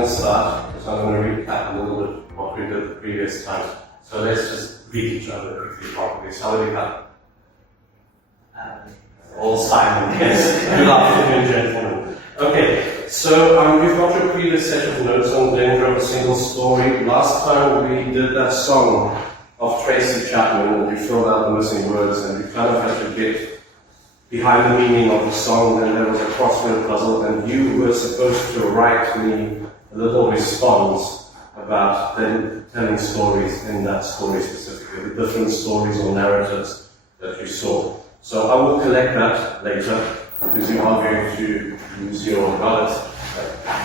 going to start, because I'm going to recap a little bit what we did the previous time. So let's just greet each other quickly, properly. Sawadee ka. All silent, yes. Good afternoon, gentlemen. Okay, so we've got your previous set of notes on Danger of a Single Story. Last time we did that song of Tracy Chapman, and we filled out the missing words, and we kind of had to get behind the meaning of the song, and there was a crossword puzzle, and you were supposed to write me a little response about them telling stories in that story specifically, the different stories or narratives that you saw. So I will collect that later, because you are going to use your ballot.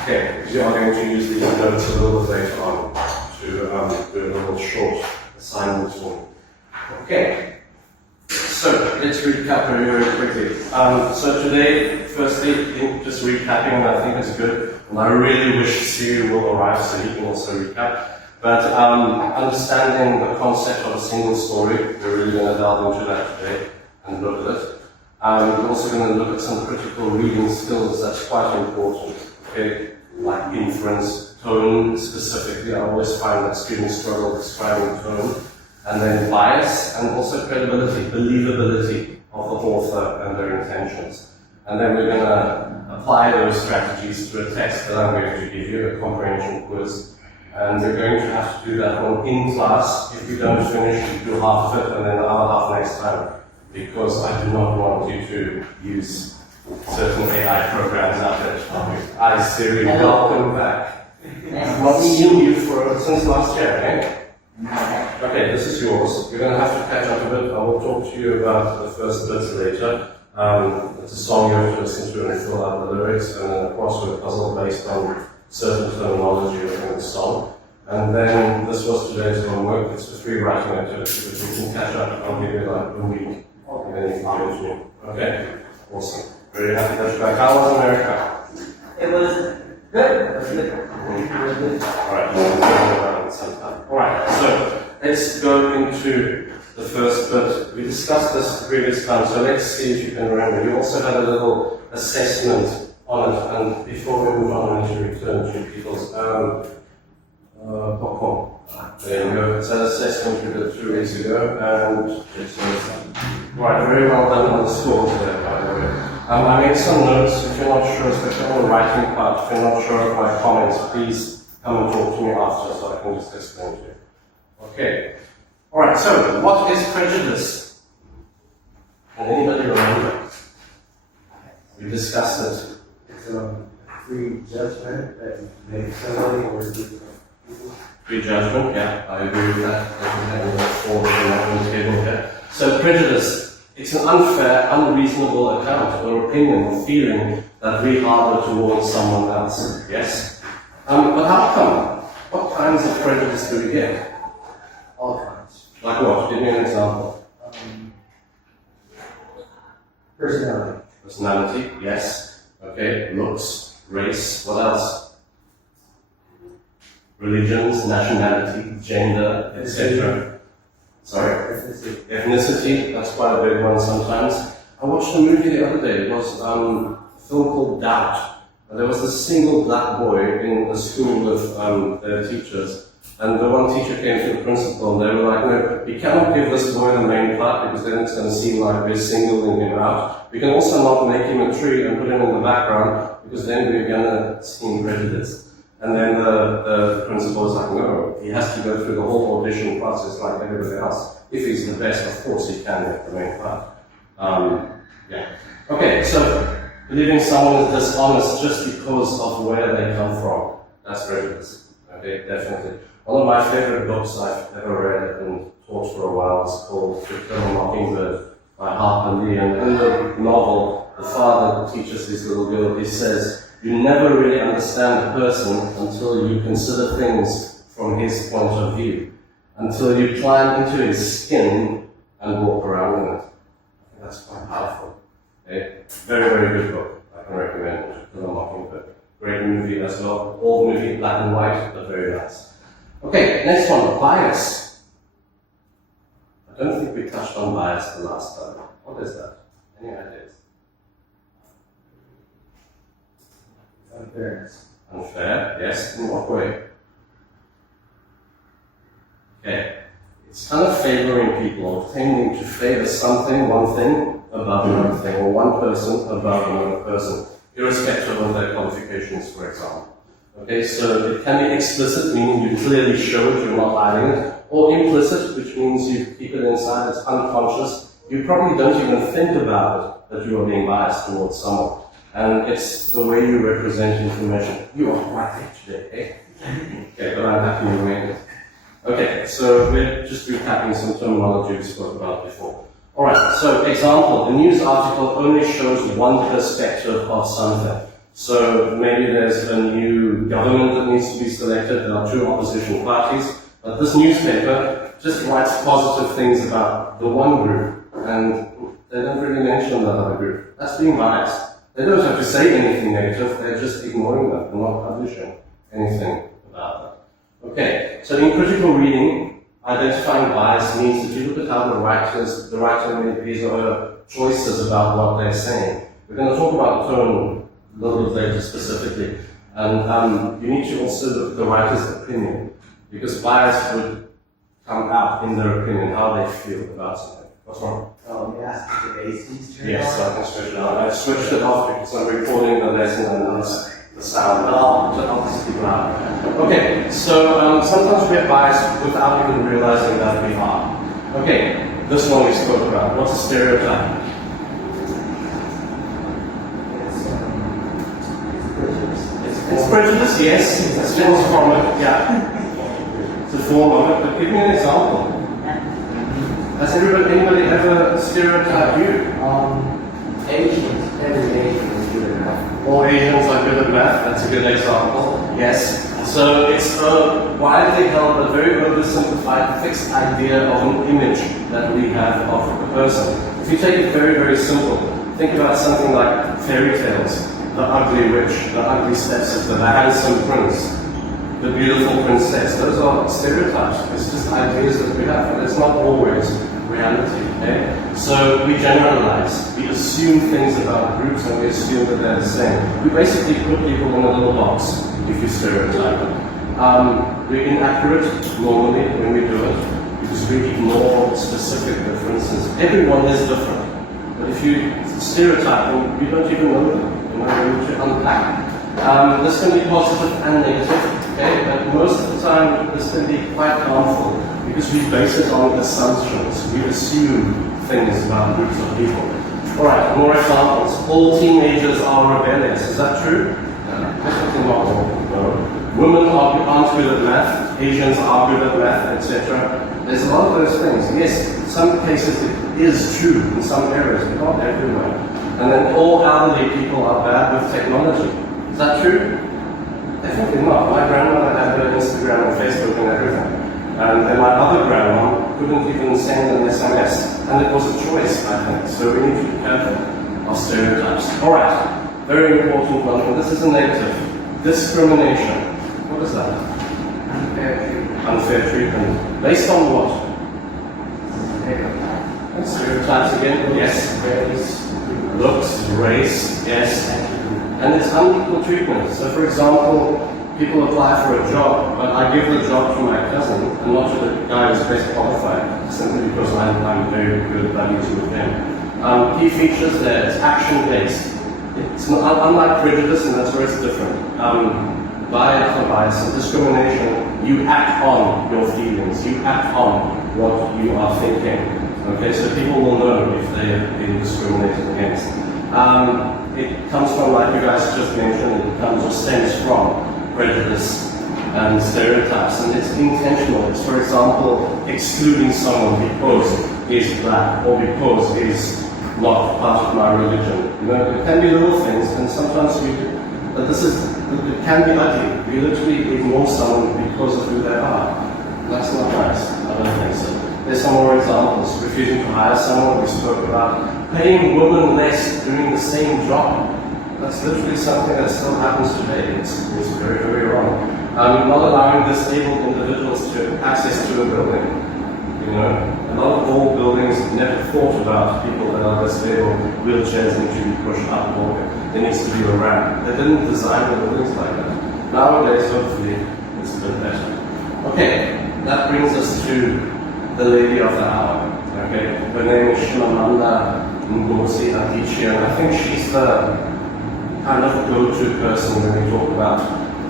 Okay, because you are going to use these notes a little bit later on to do a little short assignment for me. Okay, so let's recap very, very quickly. So today, firstly, just recapping, and I think it's good, and I really wish Siri will arrive so he can also recap. But understanding the concept of a single story, we're really going to delve into that today and look at it. We're also going to look at some critical reading skills that's quite important, okay? Like inference, tone specifically. I always find that students struggle describing tone. And then bias, and also credibility, believability of the author and their intentions. And then we're going to apply those strategies to a test that I'm going to give you, a comprehension quiz. And we're going to have to do that one in class. If you don't finish, you do half of it and then the other half next time. Because I do not want you to use certain AI programs out there. Hi Siri, welcome back. I've not seen you since last year, eh? Okay, this is yours. You're going to have to catch up a bit. I will talk to you about the first bits later. It's a song you have to listen to and fill out the lyrics, and then a crossword puzzle based on certain terminology within the song. And then this was today's homework. It's a free writing activity, but you can catch up. I'll give you like a week. And then you can continue. Okay, awesome. Very happy that you're back. How was America? It was good. It was good. Alright, so let's go into the first bit. We discussed this the previous time, so let's see if you can remember. You also had a little assessment on it, and before we move on, I need to return to people's popcorn. There you go. It's an assessment we did 2 weeks ago, and it's right, very well done on the scores there, by the way. I made some notes. If you're not sure, especially on the writing part, if you're not sure of my comments, please come and talk to me after so I can just explain to you. Okay. Alright, so what is prejudice? Can anybody remember? We discussed it. It's a free judgment that makes somebody or people. Prejudgment, yeah, I agree with that. I have all on the table here. So prejudice, it's an unfair, unreasonable account or opinion or feeling that we harbor towards someone else. Yes? But how come? What kinds of prejudice do we get? All kinds. Like what? Give me an example. Personality. Personality, yes. Okay, looks, race, what else? Religions, nationality, gender, etc. Sorry? Ethnicity, that's quite a big one sometimes. I watched a movie the other day. It was a film called Doubt. And there was this single black boy in a school with their teachers. And the one teacher came to the principal and they were like, no, we cannot give this boy the main part because then it's going to seem like we're singling him out. We can also not make him a tree and put him in the background because then we're going to seem prejudiced. And then the principal was like, no, he has to go through the whole audition process like everybody else. If he's the best, of course he can get the main part. Yeah. Okay, so believing someone is dishonest just because of where they come from, that's prejudice. Okay, definitely. One of my favorite books I've ever read and taught for a while is called To Kill a Mockingbird by Harper Lee. And in the novel, the father teaches his little girl, he says, you never really understand a person until you consider things from his point of view, until you climb into his skin and walk around in it. I think that's quite powerful. Okay? Very, very good book. I can recommend it. To Kill a Mockingbird. Great movie as well. Old movie, black and white, but very nice. Okay, next one, bias. I don't think we touched on bias the last time. What is that? Any ideas? Unfairness. Unfair, yes. In what way? Okay. It's kind of favoring people, or tending to favor something, one thing, above another thing, or one person above another person, irrespective of their qualifications, for example. Okay, so it can be explicit, meaning you clearly show it, you're not hiding it, or implicit, which means you keep it inside, it's unconscious. You probably don't even think about it, that you are being biased towards someone. And it's the way you represent information. You are quite late today, eh? Okay, but I'm happy you made it. Okay, so we're just recapping some terminology we spoke about before. Alright, so example, the news article only shows one perspective of something. So maybe there's a new government that needs to be selected, there are two opposition parties, but this newspaper just writes positive things about the one group, and they don't really mention the other group. That's being biased. They don't have to say anything negative, they're just ignoring that, they're not publishing anything about that. Okay, so in critical reading, identifying bias means that you look at how the writer made these other choices about what they're saying. We're going to talk about tone a little bit later specifically, and you need to also look at the writer's opinion, because bias would come out in their opinion, how they feel about something. What's wrong? Oh, yes, the AC's turn Yes, on. I can switch it on. I switched it off because I'm recording the lesson and it's the sound. I'll keep it on. Okay, so sometimes we're biased without even realizing that we are. Okay, this one we spoke about. What's a stereotype? It's prejudice, yes. It's a form of it, yeah. It's a form of it, but give me an example. Has anybody ever stereotyped you? Asians, every Asian is good at math. All Asians are good at math, that's a good example. Yes. So it's a widely held but very oversimplified fixed idea of an image that we have of a person. If you take it very, very simple, think about something like fairy tales. The ugly witch, the ugly stepsister, the handsome prince, the beautiful princess. Those are stereotypes. It's just ideas that we have, but it's not always reality. Okay? So we generalize. We assume things about groups and we assume that they're the same. We basically put people in a little box if you stereotype them. We're inaccurate normally when we do it because we ignore specific differences. Everyone is different. But if you stereotype them, you don't even know them. You need to unpack. This can be positive and negative, okay? But most of the time, this can be quite harmful because we base it on assumptions. We assume things about groups of people. Alright, more examples. All teenagers are rebellious. Is that true? Definitely not all. No. Women aren't good at math. Asians are good at math, etc. There's a lot of those things. Yes, in some cases it is true in some areas, but not everywhere. And then all elderly people are bad with technology. Is that true? Definitely not. My grandmother had her Instagram and Facebook and everything. And then my other grandma couldn't even send an SMS. And it was a choice, I think. So we need to be careful of stereotypes. Alright, very important one. And this is a negative. Discrimination. What is that? Unfair treatment. Unfair treatment. Based on what? Stereotypes again? Yes. Race. Looks, race, yes. And it's unequal treatment. So for example, people apply for a job, but I give the job to my cousin and not to the guy who's best qualified, simply because I'm very good buddies with him. Key features there, it's action-based. It's not, unlike prejudice, and that's where it's different. Bias or bias and discrimination, you act on your feelings, you act on what you are thinking. Okay, so people will know if they have been discriminated against. It comes from, like you guys just mentioned, it comes or stems from prejudice and stereotypes, and it's intentional. It's, for example, excluding someone because he's black or because he's not part of my religion. You know, it can be little things, and sometimes but it can be ugly. We literally ignore someone because of who they are. That's not nice. I don't think so. There's some more examples. Refusing to hire someone, we spoke about. Paying women less doing the same job. That's literally something that still happens today. It's very, very wrong. Not allowing disabled individuals to access to a building. You know, a lot of old buildings never thought about people that are disabled. Wheelchairs need to be pushed up, or there needs to be a ramp. They didn't design the buildings like that. Nowadays, hopefully, it's a bit better. Okay, that brings us to the lady of the hour. Okay, her name is Chimamanda Ngozi Adichie, and I think she's the kind of go-to person when we talk about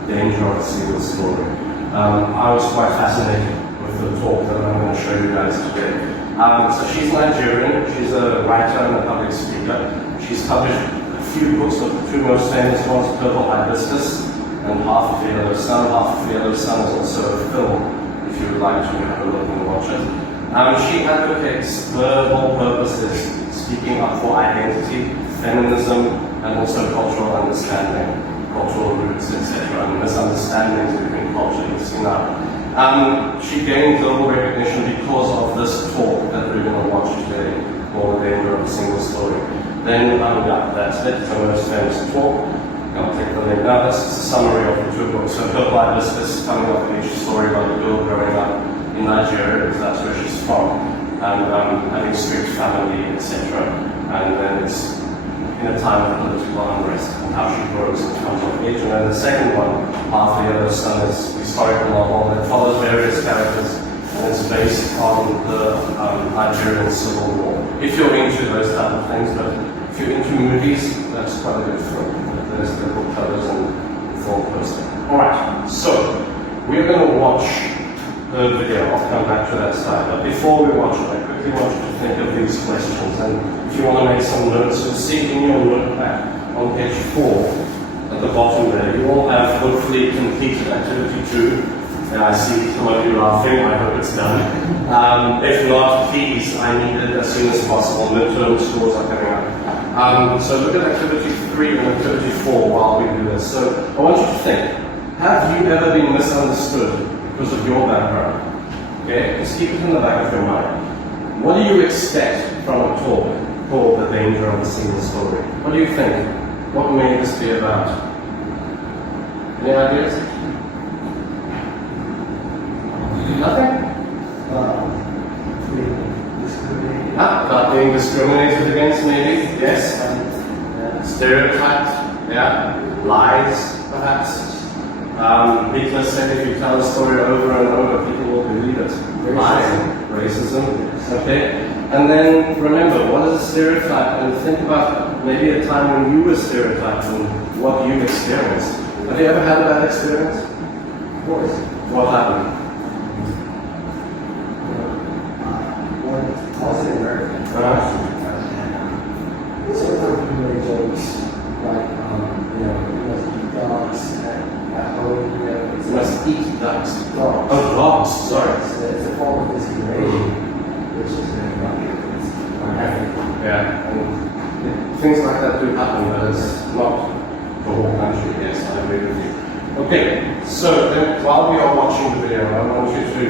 danger of a single story. I was quite fascinated with the talk that I'm going to show you guys today. So she's Nigerian, she's a writer and a public speaker. She's published a few books, but the two most famous ones, Purple Hibiscus and Half of the Yellow Sun. Half of the Yellow Sun is also a film, if you would like to have a look and watch it. She advocates the whole purpose is speaking up for identity, feminism, and also cultural understanding, cultural roots, etc., and misunderstandings between cultures. She gained global recognition because of this talk that we're going to watch today, called The Danger of a Single Story. Then, that's it, it's the most famous talk. I'll take the link now. This is a summary of the two books. So, Purple Hibiscus, coming of age story about a girl growing up in Nigeria, because that's where she's from, and having strict family, etc. And then it's in a time of political unrest and how she grows and comes of age. And then the second one, Half the Yellow Sun, is a historical novel that follows various characters, and it's based on the Nigerian Civil War. If you're into those type of things, but if you're into movies, that's quite a good film. There's the book covers and full poster. Alright, so we're going to watch the video. I'll come back to that slide. But before we watch it, I quickly want you to think of these questions. And if you want to make some notes, you'll see in your notepad on page 4 at the bottom there, you all have hopefully completed activity 2. And I see some of you laughing. I hope it's done. If not, please, I need it as soon as possible. Midterm scores are coming up. So look at activity 3 and activity 4 while we do this. So I want you to think, have you ever been misunderstood because of your background? Okay, just keep it in the back of your mind. What do you expect from a talk called The Danger of a Single Story? What do you think? What may this be about? Any ideas? Nothing? About being discriminated against, maybe? Yes? Stereotyped? Yeah? Lies, perhaps? Hitler said if you tell a story over and over, people will believe it. Racism. Okay? And then remember, what is a stereotype? And think about maybe a time when you were stereotyped and what you experienced. Have you ever had a bad experience? Of course. What happened? I was in America. Sometimes people make jokes like, you must eat dogs at home, You must eat ducks. dogs. Oh, dogs, sorry. It's a form of discrimination, which is unethical. Yeah, and things like that do happen, but it's not the whole country. Yes, I agree with you. Okay, so then while we are watching the video, I want you to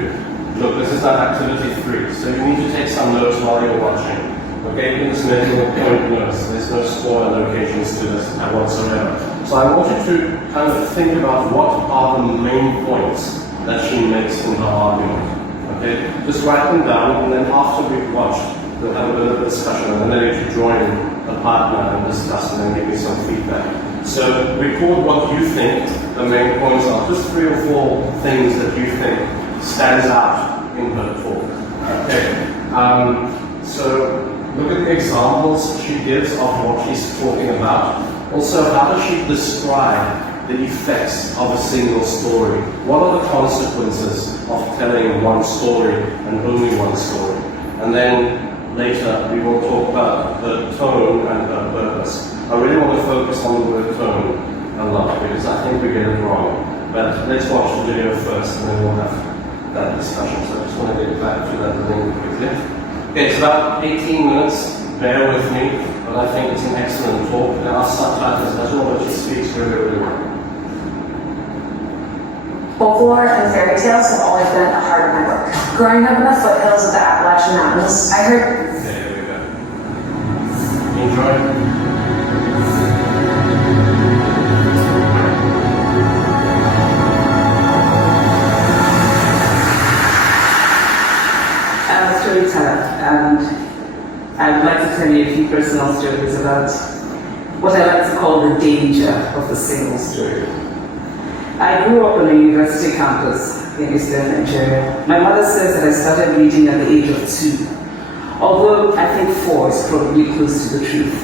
look. This is not activity 3, so you need to take some notes while you're watching. Okay, you can just make little point notes. There's no score allocations to this whatsoever. So I want you to kind of think about what are the main points that she makes in her argument. Okay, just write them down, and then after we've watched, we'll have a bit of a discussion, and then you can join a partner and discuss, and then give me some feedback. So record what you think the main points are. Just 3 or 4 things that you think stands out in her talk. Okay. So look at the examples she gives of what she's talking about. Also, how does she describe the effects of a single story? What are the consequences of telling one story and only one story? And then later we will talk about the tone and her purpose. I really want to focus on the word tone a lot because I think we get it wrong. But let's watch the video first and then we'll have that discussion. So I just want to get back to that link quickly. Okay, it's about 18 minutes. Bear with me, but I think it's an excellent talk. There are subtitles as well, but she speaks really well. Folklore and fairy tales have always been a part of my work. Growing up in the foothills of the Appalachian Mountains, I heard... There we go. Enjoy. I'm a storyteller, and I'd like to tell you a few personal stories about what I like to call the danger of a single story. I grew up on a university campus in eastern Nigeria. My mother says that I started reading at the age of 2, although I think 4 is probably close to the truth.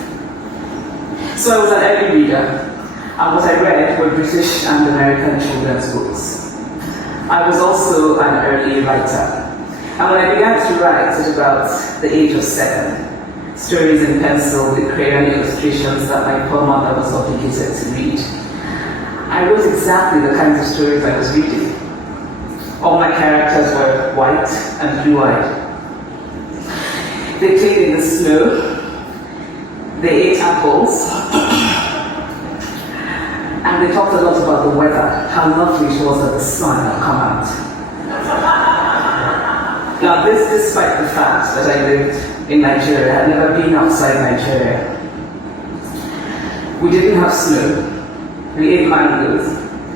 So I was an early reader, and what I read were British and American children's books. I was also an early writer, and when I began to write at about the age of 7, stories in pencil with crayon illustrations that my poor mother was obligated to read, I wrote exactly the kinds of stories I was reading. All my characters were white and blue-eyed. They played in the snow, they ate apples, and they talked a lot about the weather, how lovely it was that the sun had come out. Now this despite the fact that I lived in Nigeria, I had never been outside Nigeria. We didn't have snow. We ate mangoes,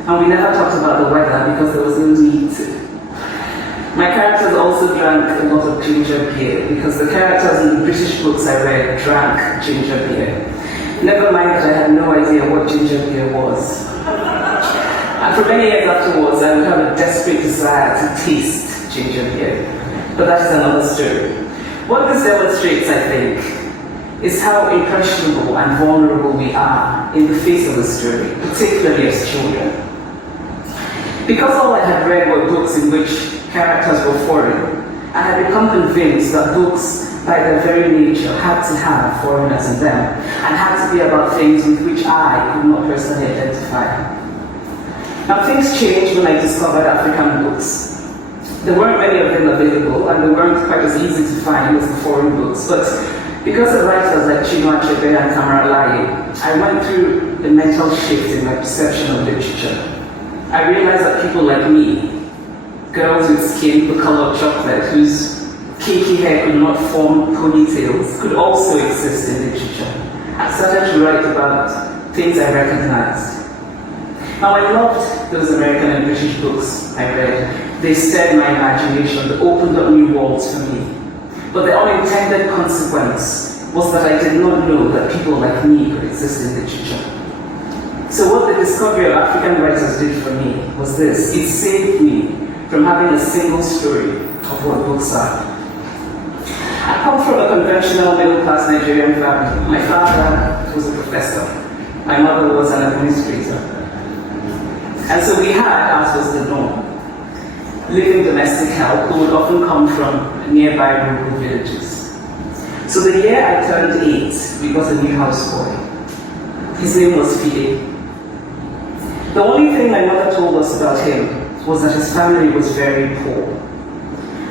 and we never talked about the weather because there was no need to. My characters also drank a lot of ginger beer because the characters in the British books I read drank ginger beer. Never mind that I had no idea what ginger beer was. And for many years afterwards, I would have a desperate desire to taste ginger beer. But that is another story. What this demonstrates, I think, is how impressionable and vulnerable we are in the face of the story, particularly as children. Because all I had read were books in which characters were foreign, I had become convinced that books, by their very nature, had to have foreigners in them, and had to be about things with which I could not personally identify. Now things changed when I discovered African books. There weren't many of them available, and they weren't quite as easy to find as the foreign books, but because of writers like Chimamanda and Kamara, I went through a mental shift in my perception of literature. I realized that people like me, girls with skin the color of chocolate, whose kinky hair could not form ponytails, could also exist in literature. I started to write about things I recognized. Now I loved those American and British books I read. They stirred my imagination, they opened up new worlds for me. But the unintended consequence was that I did not know that people like me could exist in literature. So what the discovery of African writers did for me was this: it saved me from having a single story of what books are. I come from a conventional middle-class Nigerian family. My father was a professor. My mother was an administrator. And so we had, as was the norm, living domestic help who would often come from nearby rural villages. So the year I turned 8, we got a new houseboy. His name was Fide. The only thing my mother told us about him was that his family was very poor.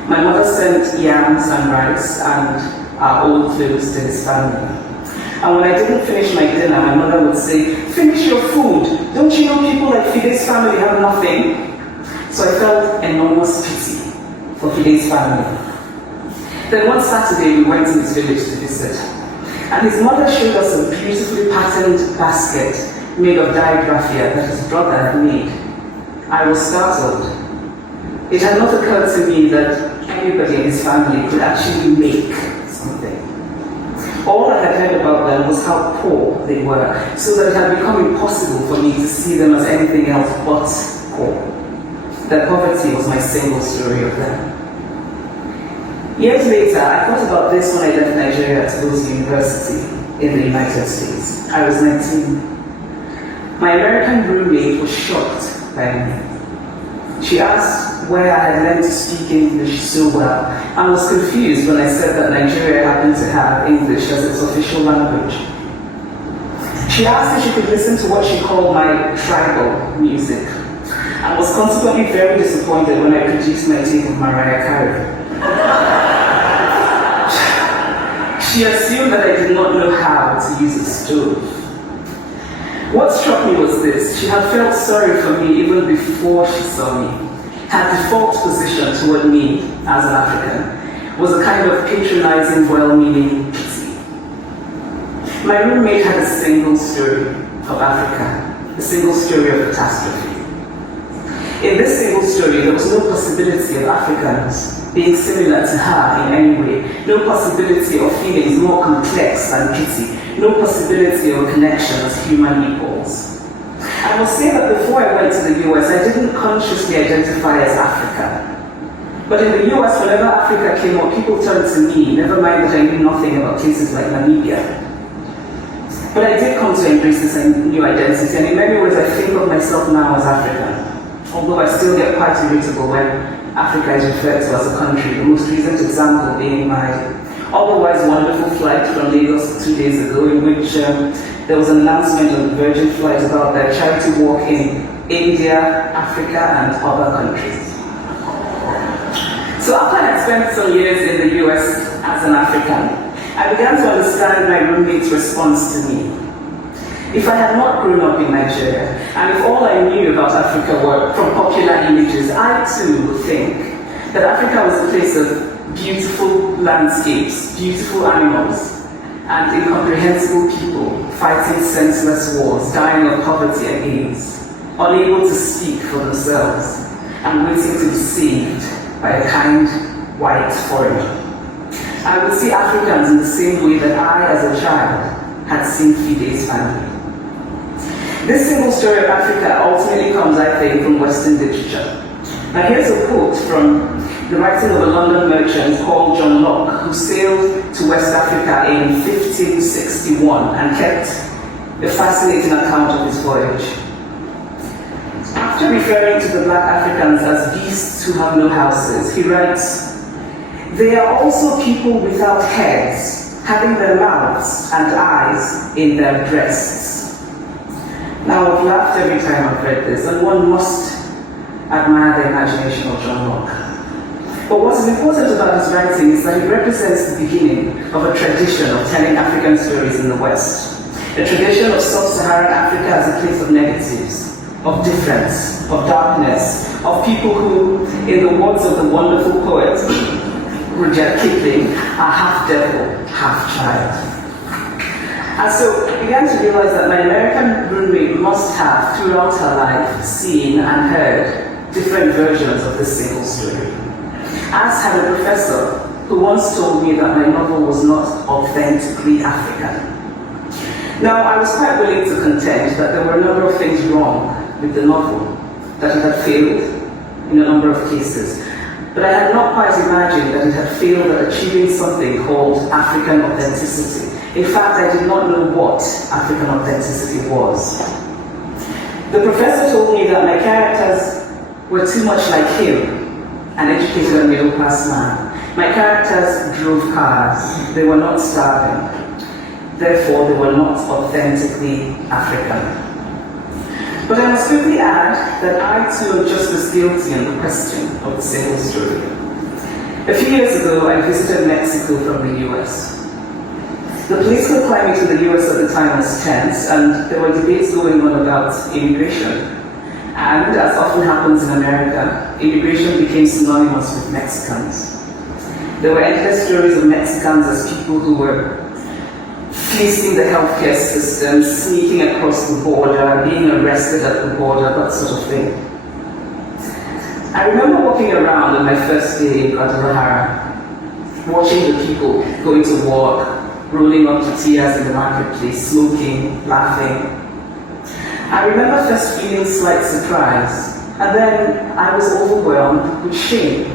My mother sent yams and rice and our old clothes to his family. And when I didn't finish my dinner, my mother would say, "Finish your food. Don't you know people like Fide's family have nothing?" So I felt enormous pity for Fide's family. Then one Saturday we went to his village to visit. And his mother showed us a beautifully patterned basket made of dyed raffia that his brother had made. I was startled. It had not occurred to me that anybody in his family could actually make something. All I had heard about them was how poor they were, so that it had become impossible for me to see them as anything else but poor. Their poverty was my single story of them. Years later, I thought about this when I left Nigeria to go to university in the United States. I was 19. My American roommate was shocked by me. She asked where I had learned to speak English so well, and was confused when I said that Nigeria happened to have English as its official language. She asked if she could listen to what she called my tribal music, and was consequently very disappointed when I produced my tape of Mariah Carey. She assumed that I did not know how to use a stove. What struck me was this: she had felt sorry for me even before she saw me. Her default position toward me as an African was a kind of patronizing, well-meaning pity. My roommate had a single story of Africa, a single story of catastrophe. In this single story, there was no possibility of Africans being similar to her in any way, no possibility of feelings more complex than pity, no possibility of a connection as human equals. I must say that before I went to the US, I didn't consciously identify as African. But in the US, whenever Africa came up, people turned to me, never mind that I knew nothing about places like Namibia. But I did come to embrace this new identity, and in many ways I think of myself now as African. Although I still get quite irritable when Africa is referred to as a country, the most recent example being my otherwise wonderful flight from Lagos 2 days ago, in which there was an announcement on the Virgin flight about their charity walk in India, Africa, and other countries. So after I had spent some years in the US as an African, I began to understand my roommate's response to me. If I had not grown up in Nigeria, and if all I knew about Africa were from popular images, I too would think that Africa was a place of beautiful landscapes, beautiful animals, and incomprehensible people fighting senseless wars, dying of poverty and AIDS, unable to speak for themselves, and waiting to be saved by a kind white foreigner. I would see Africans in the same way that I, as a child, had seen Fide's family. This single story of Africa ultimately comes, I think, from Western literature. Now here's a quote from the writing of a London merchant called John Locke, who sailed to West Africa in 1561 and kept a fascinating account of his voyage. After referring to the black Africans as beasts who have no houses, he writes, "They are also people without heads, having their mouths and eyes in their breasts." Now, I've laughed every time I've read this, and one must admire the imagination of John Locke. But what is important about his writing is that it represents the beginning of a tradition of telling African stories in the West. A tradition of sub-Saharan Africa as a place of negatives, of difference, of darkness, of people who, in the words of the wonderful poet Rudyard Kipling, are half devil, half child. And so I began to realize that my American roommate must have, throughout her life, seen and heard different versions of this single story. As had a professor who once told me that my novel was not authentically African. Now, I was quite willing to contend that there were a number of things wrong with the novel, that it had failed in a number of cases. But I had not quite imagined that it had failed at achieving something called African authenticity. In fact, I did not know what African authenticity was. The professor told me that my characters were too much like him, an educated and middle-class man. My characters drove cars. They were not starving. Therefore, they were not authentically African. But I must quickly add that I too am just as guilty on the question of the single story. A few years ago, I visited Mexico from the US. The political climate in the US at the time was tense, and there were debates going on about immigration. And as often happens in America, immigration became synonymous with Mexicans. There were endless stories of Mexicans as people who were fleecing the healthcare system, sneaking across the border, being arrested at the border, that sort of thing. I remember walking around on my first day in Guadalajara, watching the people going to work, rolling up tortillas in the marketplace, smoking, laughing. I remember first feeling slight surprise, and then I was overwhelmed with shame.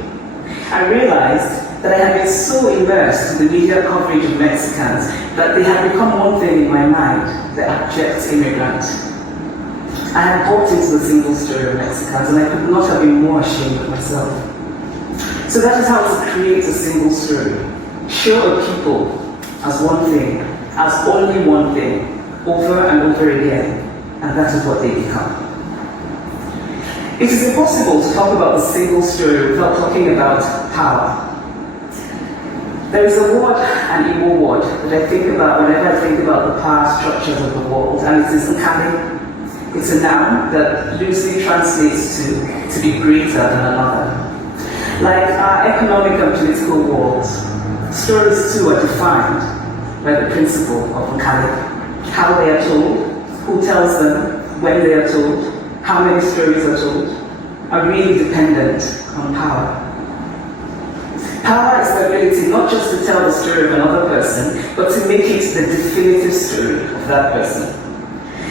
I realized that I had been so immersed in the media coverage of Mexicans that they had become one thing in my mind, the abject immigrant. I had bought into the single story of Mexicans, and I could not have been more ashamed of myself. So that is how to create a single story. Show a people as one thing, as only one thing, over and over again, and that is what they become. It is impossible to talk about the single story without talking about power. There is a word, an Igbo word, that I think about whenever I think about the power structures of the world, and it is Nkali. It's a noun that loosely translates to be greater than another. Like our economic and political worlds, stories too are defined by the principle of Nkali. How they are told, who tells them, when they are told, how many stories are told, are really dependent on power. Power is the ability not just to tell the story of another person, but to make it the definitive story of that person.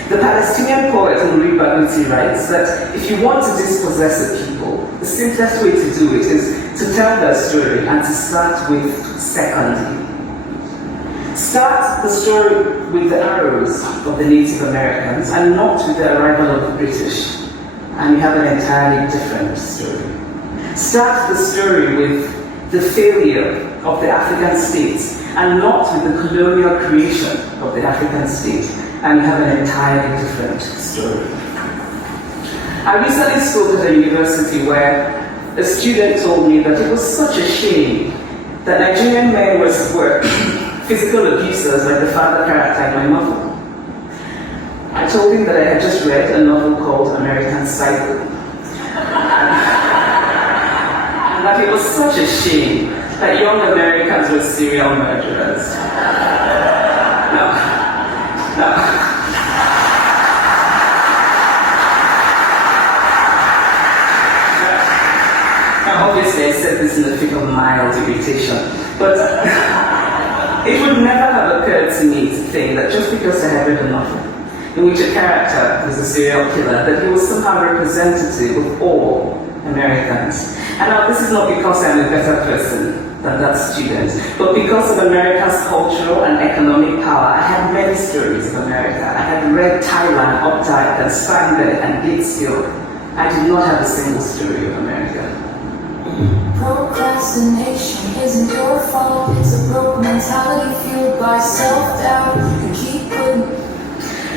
The Palestinian poet Ngozi writes that if you want to dispossess a people, the simplest way to do it is to tell their story and to start with secondly. Start the story with the arrows of the Native Americans and not with the arrival of the British, and you have an entirely different story. Start the story with the failure of the African states and not with the colonial creation of the African state, and you have an entirely different story. I recently spoke at a university where a student told me that it was such a shame that Nigerian men were physical abusers like the father character in my novel. I told him that I had just read a novel called American Psycho. And that it was such a shame that young Americans were serial murderers. No. Now, obviously, I said this in a fit of mild irritation, but it would never have occurred to me to think that just because I had read a novel in which a character was a serial killer, that he was somehow representative of all Americans. And now, this is not because I'm a better person than that student, but because of America's cultural and economic power. I had many stories of America. I had read Thailand, Updike, and Steinbeck, and Gatesfield. I did not have a single story of America. Procrastination isn't your fault. It's a broke mentality fueled by self-doubt. You keep putting.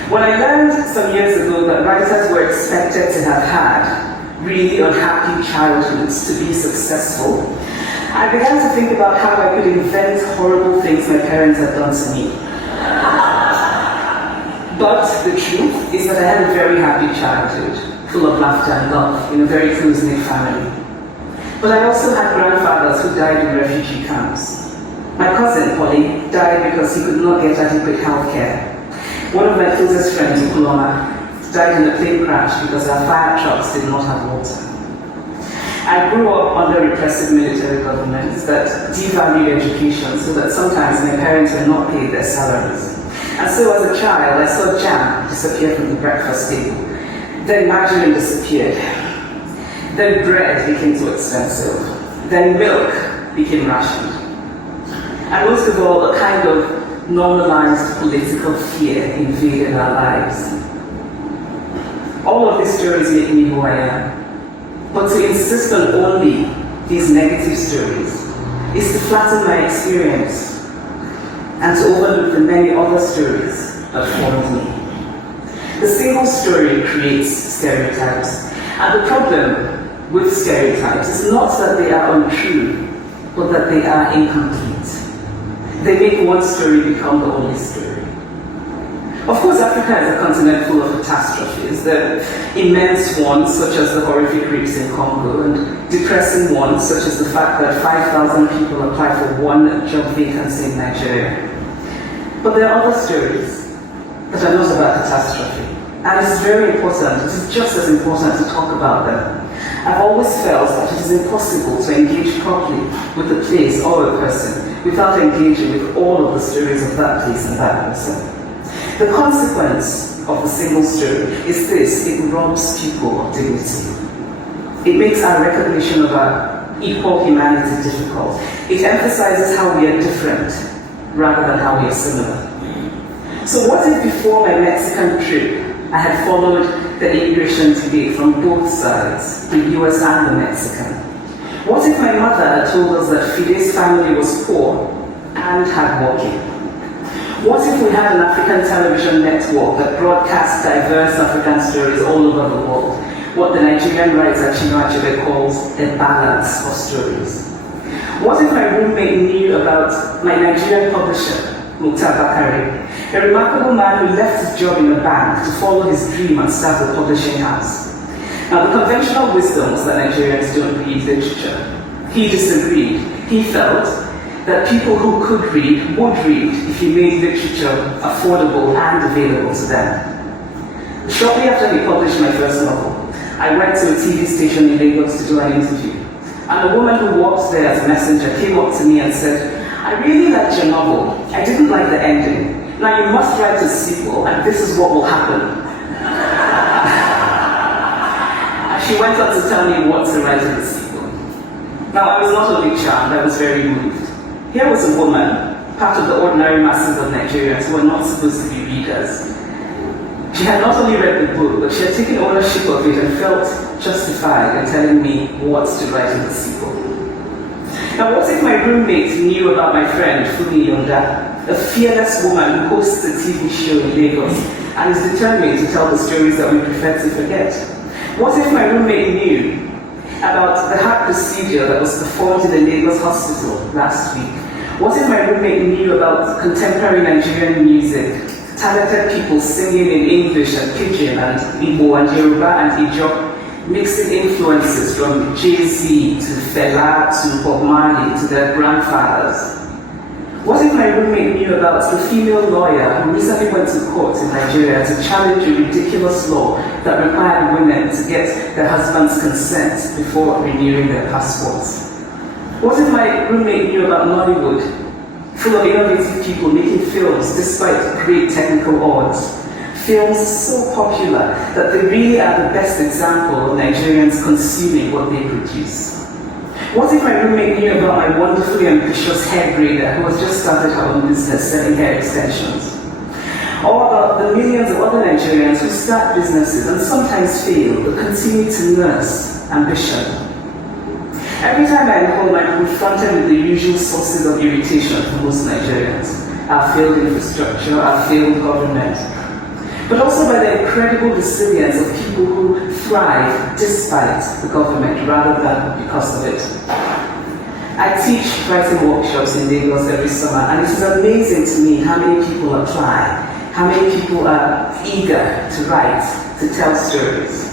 When I learned some years ago that writers were expected to have had really unhappy childhoods to be successful, I began to think about how I could invent horrible things my parents had done to me. But the truth is that I had a very happy childhood, full of laughter and love, in a very close-knit family. But I also had grandfathers who died in refugee camps. My cousin, Polly, died because he could not get adequate health care. One of my closest friends, Ukuloma, died in a plane crash because our fire trucks did not have water. I grew up under repressive military governments that devalued education so that sometimes my parents were not paid their salaries. And so as a child, I saw jam disappear from the breakfast table. Then margarine disappeared. Then bread became too expensive. Then milk became rationed. And most of all, a kind of normalized political fear invaded our lives. All of these stories make me who I am. But to insist on only these negative stories is to flatten my experience and to overlook the many other stories that formed me. The single story creates stereotypes. And the problem with stereotypes is not that they are untrue, but that they are incomplete. They make one story become the only story. Of course, Africa is a continent full of catastrophes. There are immense ones, such as the horrific rapes in Congo, and depressing ones, such as the fact that 5,000 people apply for one job vacancy in Nigeria. But there are other stories that are not about catastrophe. And it is very important, it is just as important to talk about them. I've always felt that it is impossible to engage properly with a place or a person without engaging with all of the stories of that place and that person. The consequence of the single story is this: it robs people of dignity. It makes our recognition of our equal humanity difficult. It emphasizes how we are different rather than how we are similar. So what if before my Mexican trip, I had followed the immigration debate from both sides, the US and the Mexican? What if my mother had told us that Fide's family was poor and hardworking? What if we had an African television network that broadcasts diverse African stories all over the world? What the Nigerian writer Chimamanda calls a balance of stories. What if my roommate knew about my Nigerian publisher, Mukhtar Bakari, a remarkable man who left his job in a bank to follow his dream and start a publishing house? Now, the conventional wisdom was that Nigerians don't read literature. He disagreed. He felt that people who could read would read if you made literature affordable and available to them. Shortly after he published my first novel, I went to a TV station in Lagos to do an interview. And a woman who worked there as a messenger came up to me and said, "I really liked your novel. I didn't like the ending. Now you must write a sequel, and this is what will happen." She went on to tell me what to write in the sequel. Now, I was not only charmed, I was very moved. Here was a woman, part of the ordinary masses of Nigerians who were not supposed to be readers. She had not only read the book, but she had taken ownership of it and felt justified in telling me what to write in the sequel. Now, what if my roommate knew about my friend, Fumi Yonda, a fearless woman who hosts a TV show in Lagos and is determined to tell the stories that we prefer to forget? What if my roommate knew about the heart procedure that was performed in the Lagos hospital last week? What if my roommate knew about contemporary Nigerian music, talented people singing in English and Pidgin and Igbo and Yoruba and Ijaw, mixing influences from Jay-Z to Fela to Bob Marley to their grandfathers? What if my roommate knew about the female lawyer who recently went to court in Nigeria to challenge a ridiculous law that required women to get their husband's consent before renewing their passports? What if my roommate knew about Nollywood, full of innovative people making films despite great technical odds? Films so popular that they really are the best example of Nigerians consuming what they produce. What if my roommate knew about my wonderfully ambitious hair braider who has just started her own business selling hair extensions? Or about the millions of other Nigerians who start businesses and sometimes fail but continue to nurse ambition? Every time I recall, I'm confronted with the usual sources of irritation for most Nigerians: our failed infrastructure, our failed government, but also by the incredible resilience of people who thrive despite the government rather than because of it. I teach writing workshops in Lagos every summer, and it is amazing to me how many people apply, how many people are eager to write, to tell stories.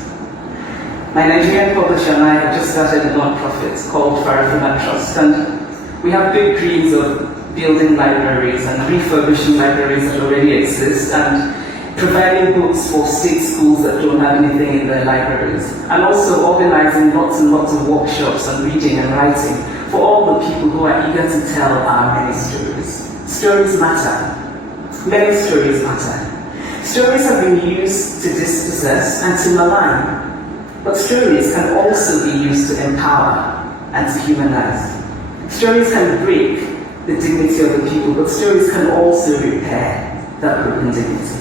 My Nigerian publisher and I have just started a non-profit called Farafina Trust, and we have big dreams of building libraries and refurbishing libraries that already exist, and providing books for state schools that don't have anything in their libraries, and also organizing lots and lots of workshops on reading and writing for all the people who are eager to tell our many stories. Stories matter. Many stories matter. Stories have been used to dispossess and to malign, but stories can also be used to empower and to humanize. Stories can break the dignity of the people, but stories can also repair that broken dignity.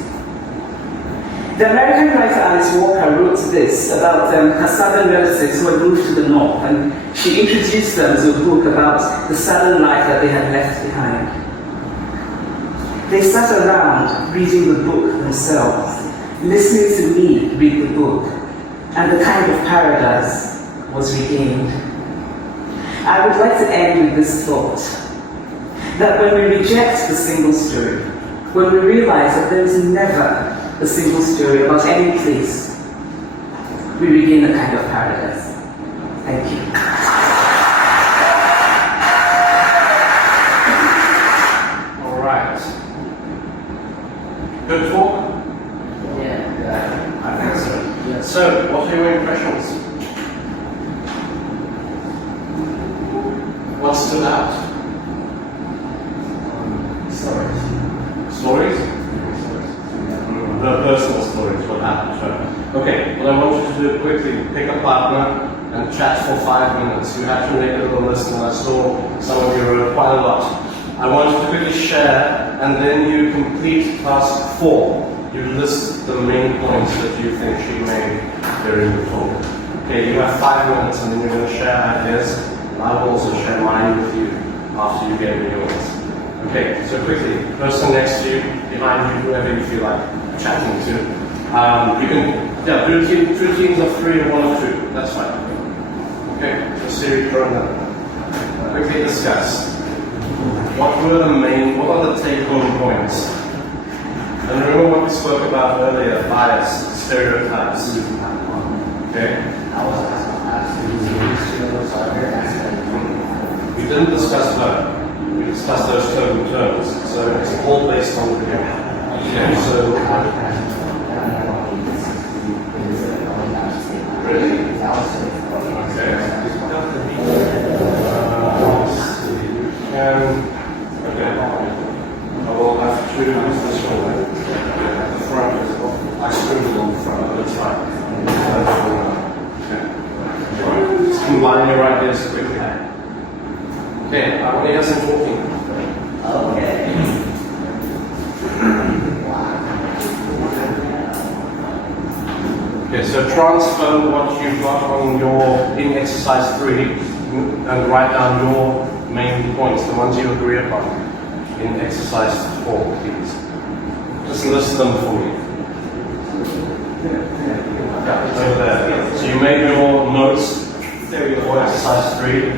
The American writer Alice Walker wrote this about her southern relatives who had moved to the north, and she introduced them to a book about the southern life that they had left behind. They sat around reading the book themselves, listening to me read the book, and the kind of paradise was regained. I would like to end with this thought, that when we reject the single story, when we realize that there is never a single story about any place, we regain a kind of paradise. Thank you. All right. Good talk? Yeah. I think so. Yeah. So, what are your impressions? What stood out? Stories? The personal stories, what happened. So, okay, what I want you to do quickly, pick a partner and chat for 5 minutes. You have to make a little list, and I saw some of you wrote quite a lot. I want you to quickly share, and then you complete task 4. You list the main points that you think she made during the talk. Okay, you have 5 minutes, and then you're going to share ideas, and I will also share mine with you after you get me yours. Okay, so quickly, person next to you, behind you, whoever you feel like chatting to. You can do two teams of 3 and 1 of 2. That's fine. Okay, so Siri, throw them. Quickly discuss. What are the take-home points? And remember what we spoke about earlier, bias, stereotypes. Okay? We didn't discuss that. We discussed those terms. So it's all based on the beginning. Okay, so really? Okay. Okay. I will have to use this one. The front is I scribbled on the front, but it's fine. Okay. outline your ideas quickly. Okay, I want to hear some talking. Okay. Okay, so transfer what you've got on in exercise 3 and write down your main points, the ones you agree upon, in exercise 4, please. Just list them for me. Over there. So you made your notes for exercise 3.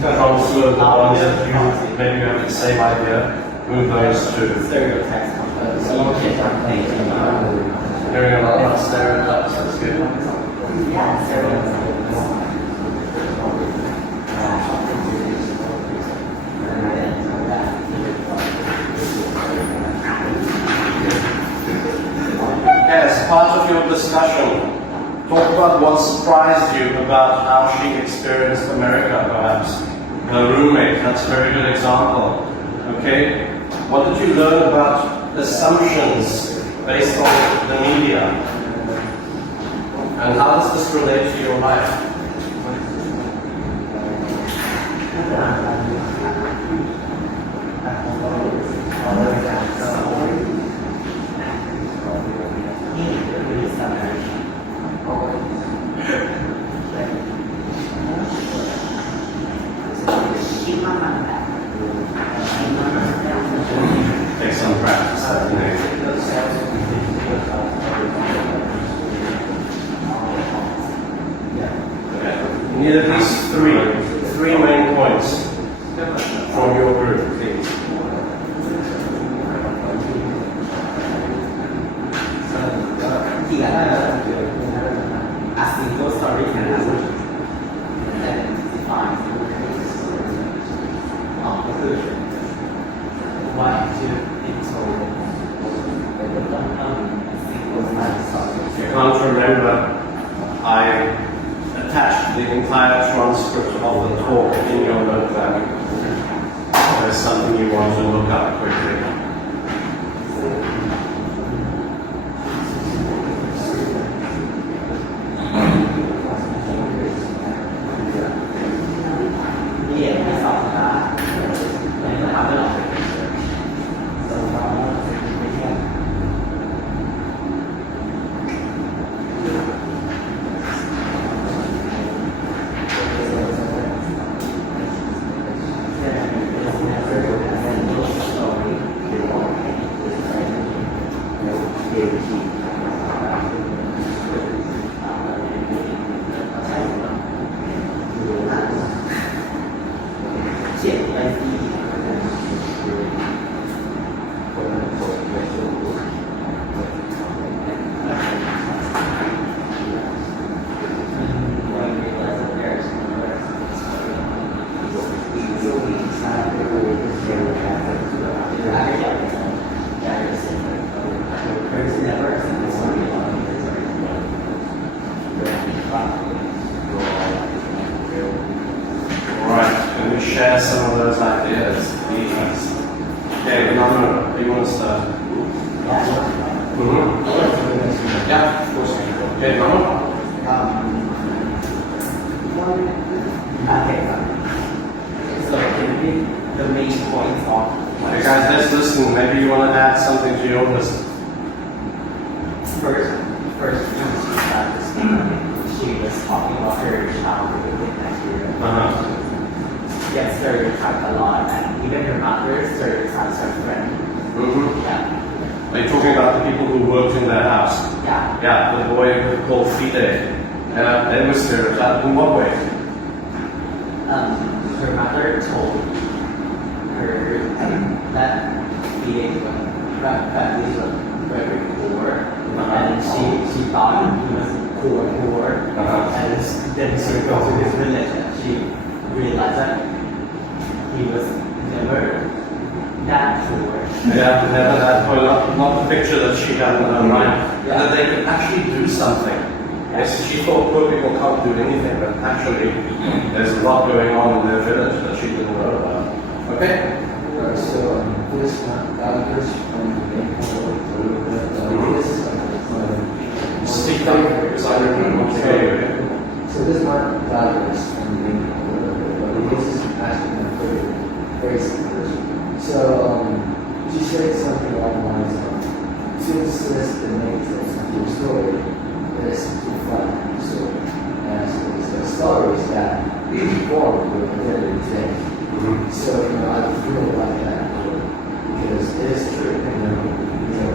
Transfer the ones that you maybe have the same idea. Move those to Stereotypes. carrying on about stereotypes. That's good. Yeah, stereotypes. As part of your discussion, talk about what surprised you about how she experienced America, perhaps. Her roommate, that's a very good example. Okay? What did you learn about assumptions based on the media? And how does this relate to your life? Take some practice that name. Okay. Need at least three main points from your group, please. A single story can identify why to intro If you can't remember, I attached the entire transcript of the talk in your notebook. There's something you want to look up quickly. Share some of those ideas, please. Okay, Nana, you want to start? Yeah, of course. Okay, Nana? So the main points of Okay, guys, let's listen. Maybe you want to add something to your list. first when she started speaking, she was talking about her childhood in Nigeria. Gets stereotyped a lot, and even her mother stereotypes her friend. Yeah. Are you talking about the people who worked in their house? Yeah. Yeah, the boy called Fide. They were stereotyped in what way? Her mother told her that Fide was very poor, and she thought he was poor, and then she goes to his village and she realized that he was never that poor. Yeah, never that point, not the picture that she had in her mind. And that they could actually do something. Yes, she thought poor people can't do anything, but actually there's a lot going on in their village that she didn't know about. Okay? So this this from the main point Speak up, because I don't know what to hear you. So this might digress from the main point a little bit, but it is actually a very simple. So she said something along the lines of, to assist the nature of your story is to find the story. And so it's the stories that we form with identity change. So, I feel like that because it is true,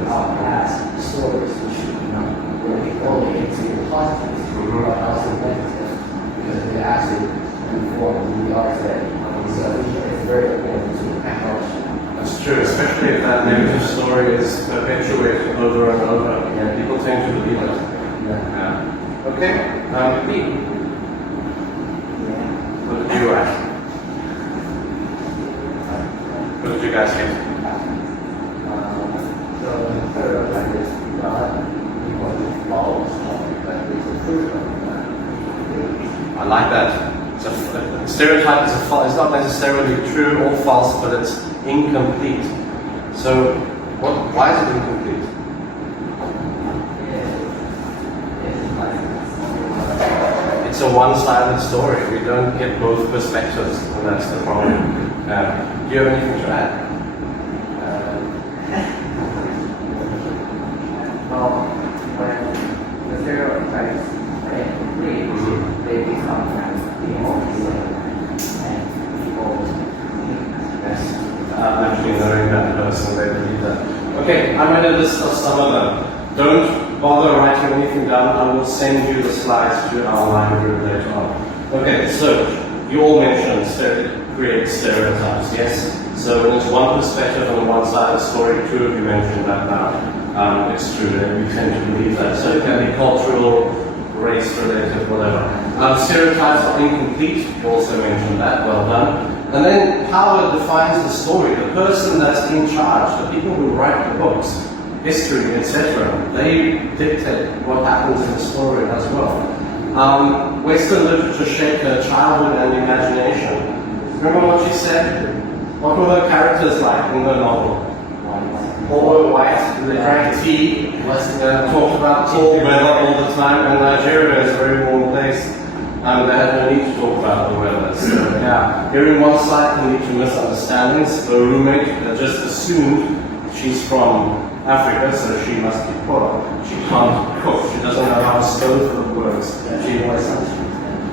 our past stories, which, really only into the positive, but also negative, because they actually inform who we are today. So it's very important to acknowledge that. That's true, especially if that negative story is perpetuated over and over. Yeah, people tend to believe it. Yeah. Okay, B. What did you write? What did you guys get? So the third one is God, people who follow story, but there's a truth of that. I like that. A stereotype is it's not necessarily true or false, but it's incomplete. So, why is it incomplete? It's a one-sided story. We don't get both perspectives, and that's the problem. Do you have anything to add? Well, when the stereotypes are incomplete, they become demotivating and people Yes. Actually knowing that person, they believe that. Okay, I'm going to list off some of them. Don't bother writing anything down. I will send you the slides to our library later on. Okay, so you all mentioned create stereotypes, yes? So when it's one perspective on one side of the story, two of you mentioned that now. It's true that we tend to believe that. So it can be cultural, race-related, whatever. Stereotypes are incomplete. You also mentioned that. Well done. And then power defines the story. The person that's in charge, the people who write the books, history, etc., they dictate what happens in the story as well. Western literature shaped her childhood and imagination. Remember what she said? What were her characters like in the novel? All were white, they drank tea, talked about cold weather all the time, and Nigeria is a very warm place. And they had no need to talk about the weather. So, yeah, hearing one side can lead to misunderstandings. The roommate just assumed she's from Africa, so she must be poor. She can't cook. She doesn't know how a stove works.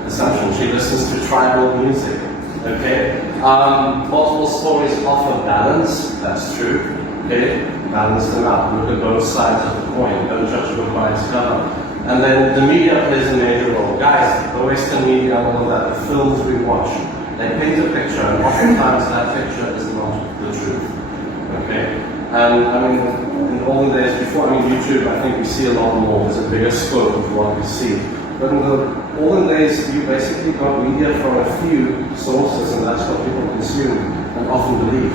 Assumption. She listens to tribal music. Okay. Multiple stories offer balance. That's true. Okay. Balance them out. Look at both sides of the coin. Don't judge a book by its cover. And then the media plays a major role. Guys, the Western media and all of that, the films we watch, they paint a picture, and oftentimes that picture is not the truth. Okay? And I mean, in olden days before, YouTube, I think we see a lot more. There's a bigger scope of what we see. But in the olden days, you basically got media from a few sources, and that's what people consume and often believe.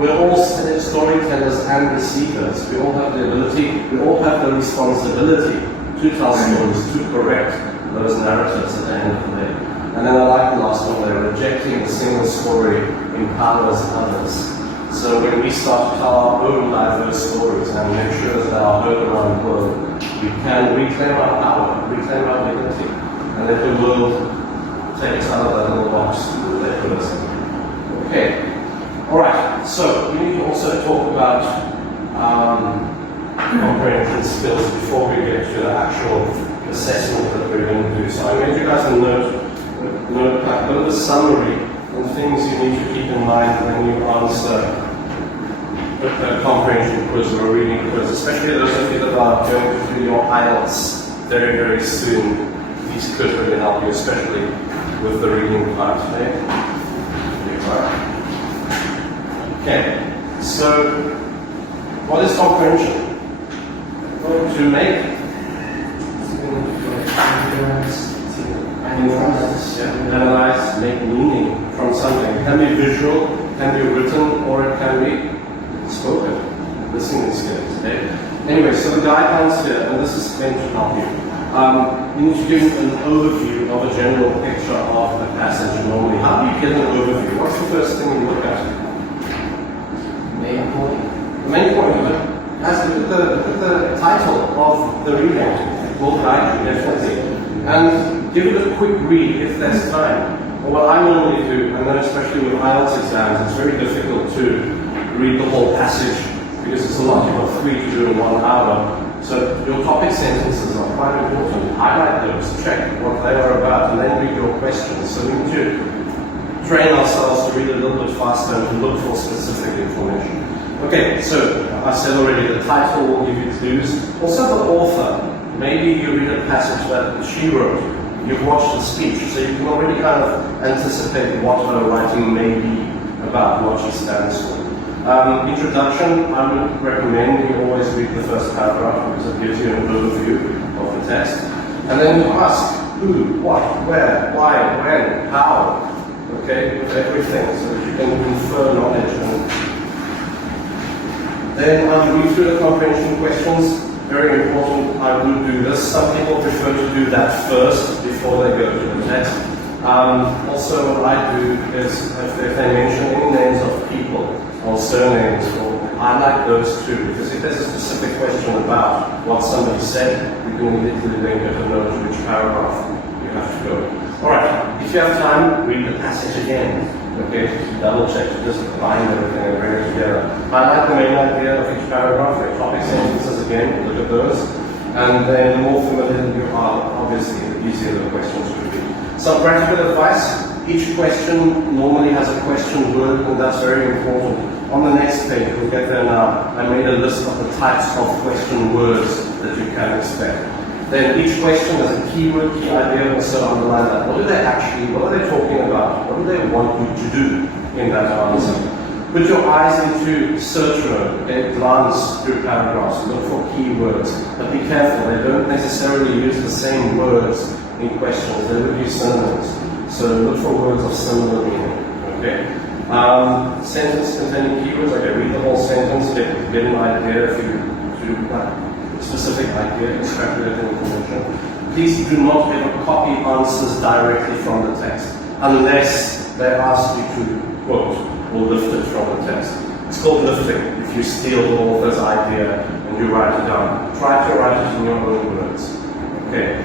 We're all storytellers and receivers. We all have the ability, we all have the responsibility to tell stories, to correct those narratives at the end of the day. And then I like the last one there, rejecting a single story empowers others. So when we start to tell our own diverse stories and make sure that they are heard around the world, we can reclaim our power, reclaim our dignity, and let the world take us out of that little box that they put us in. Okay. Alright, so we need to also talk about comprehension skills before we get to the actual assessment that we're going to do. So I made you guys a note, a bit of a summary and things you need to keep in mind when you answer a comprehension quiz or a reading quiz, especially those of you that are going to do your IELTS very, very soon. These could really help you, especially with the reading part. Okay, so what is comprehension? Well, to make analyze, make meaning from something. It can be visual, it can be written, or it can be spoken, listening skills. Okay? Anyway, so the guidelines here, and this is meant to help you. You need to give an overview of a general picture of the passage normally. How do you get an overview? What's the first thing you look at? main point. The main point of it has to look at the title of the reading. It will guide you, definitely. and give it a quick read if there's time. What I normally do, and then especially with IELTS exams, it's very difficult to read the whole passage because it's a lot. You've got 3 to do in 1 hour. So your topic sentences are quite important. Highlight those, check what they are about, and then read your questions. So we need to train ourselves to read a little bit faster and to look for specific information. Okay, so I said already the title will give you clues. Also the author. Maybe you read a passage that she wrote. You've watched the speech, so you can already kind of anticipate what her writing may be about, what she stands for. Introduction, I would recommend you always read the first paragraph because it gives you an overview of the text. And then you ask who, what, where, why, when, how, okay, with everything, so that you can infer knowledge. And then I'll read through the comprehension questions. Very important, I will do this. Some people prefer to do that first before they go to the text. Also, what I do is, if they mention any names of people or surnames, I like those too, because if there's a specific question about what somebody said, you can immediately then get to know which paragraph you have to go. Alright, if you have time, read the passage again. Okay, double check to just bind everything and bring it together. Highlight the main idea of each paragraph, the topic sentences again, look at those. And then the more familiar you are, obviously, the easier the questions will be. Some practical advice. Each question normally has a question word, and that's very important. On the next page, we'll get there now, I made a list of the types of question words that you can expect. Then each question has a keyword, key idea, also underline that. What are they talking about? What do they want you to do in that answer? Put your eyes into search mode, okay? Glance through paragraphs, look for keywords, but be careful, they don't necessarily use the same words in questions, they would use synonyms. So look for words of similar meaning, okay? Sentence containing keywords, okay, read the whole sentence, get an idea if you do specific idea, extrapolated information. Please do not ever copy answers directly from the text, unless they ask you to quote or lift it from the text. It's called lifting, if you steal the author's idea and you write it down. Try to write it in your own words. Okay.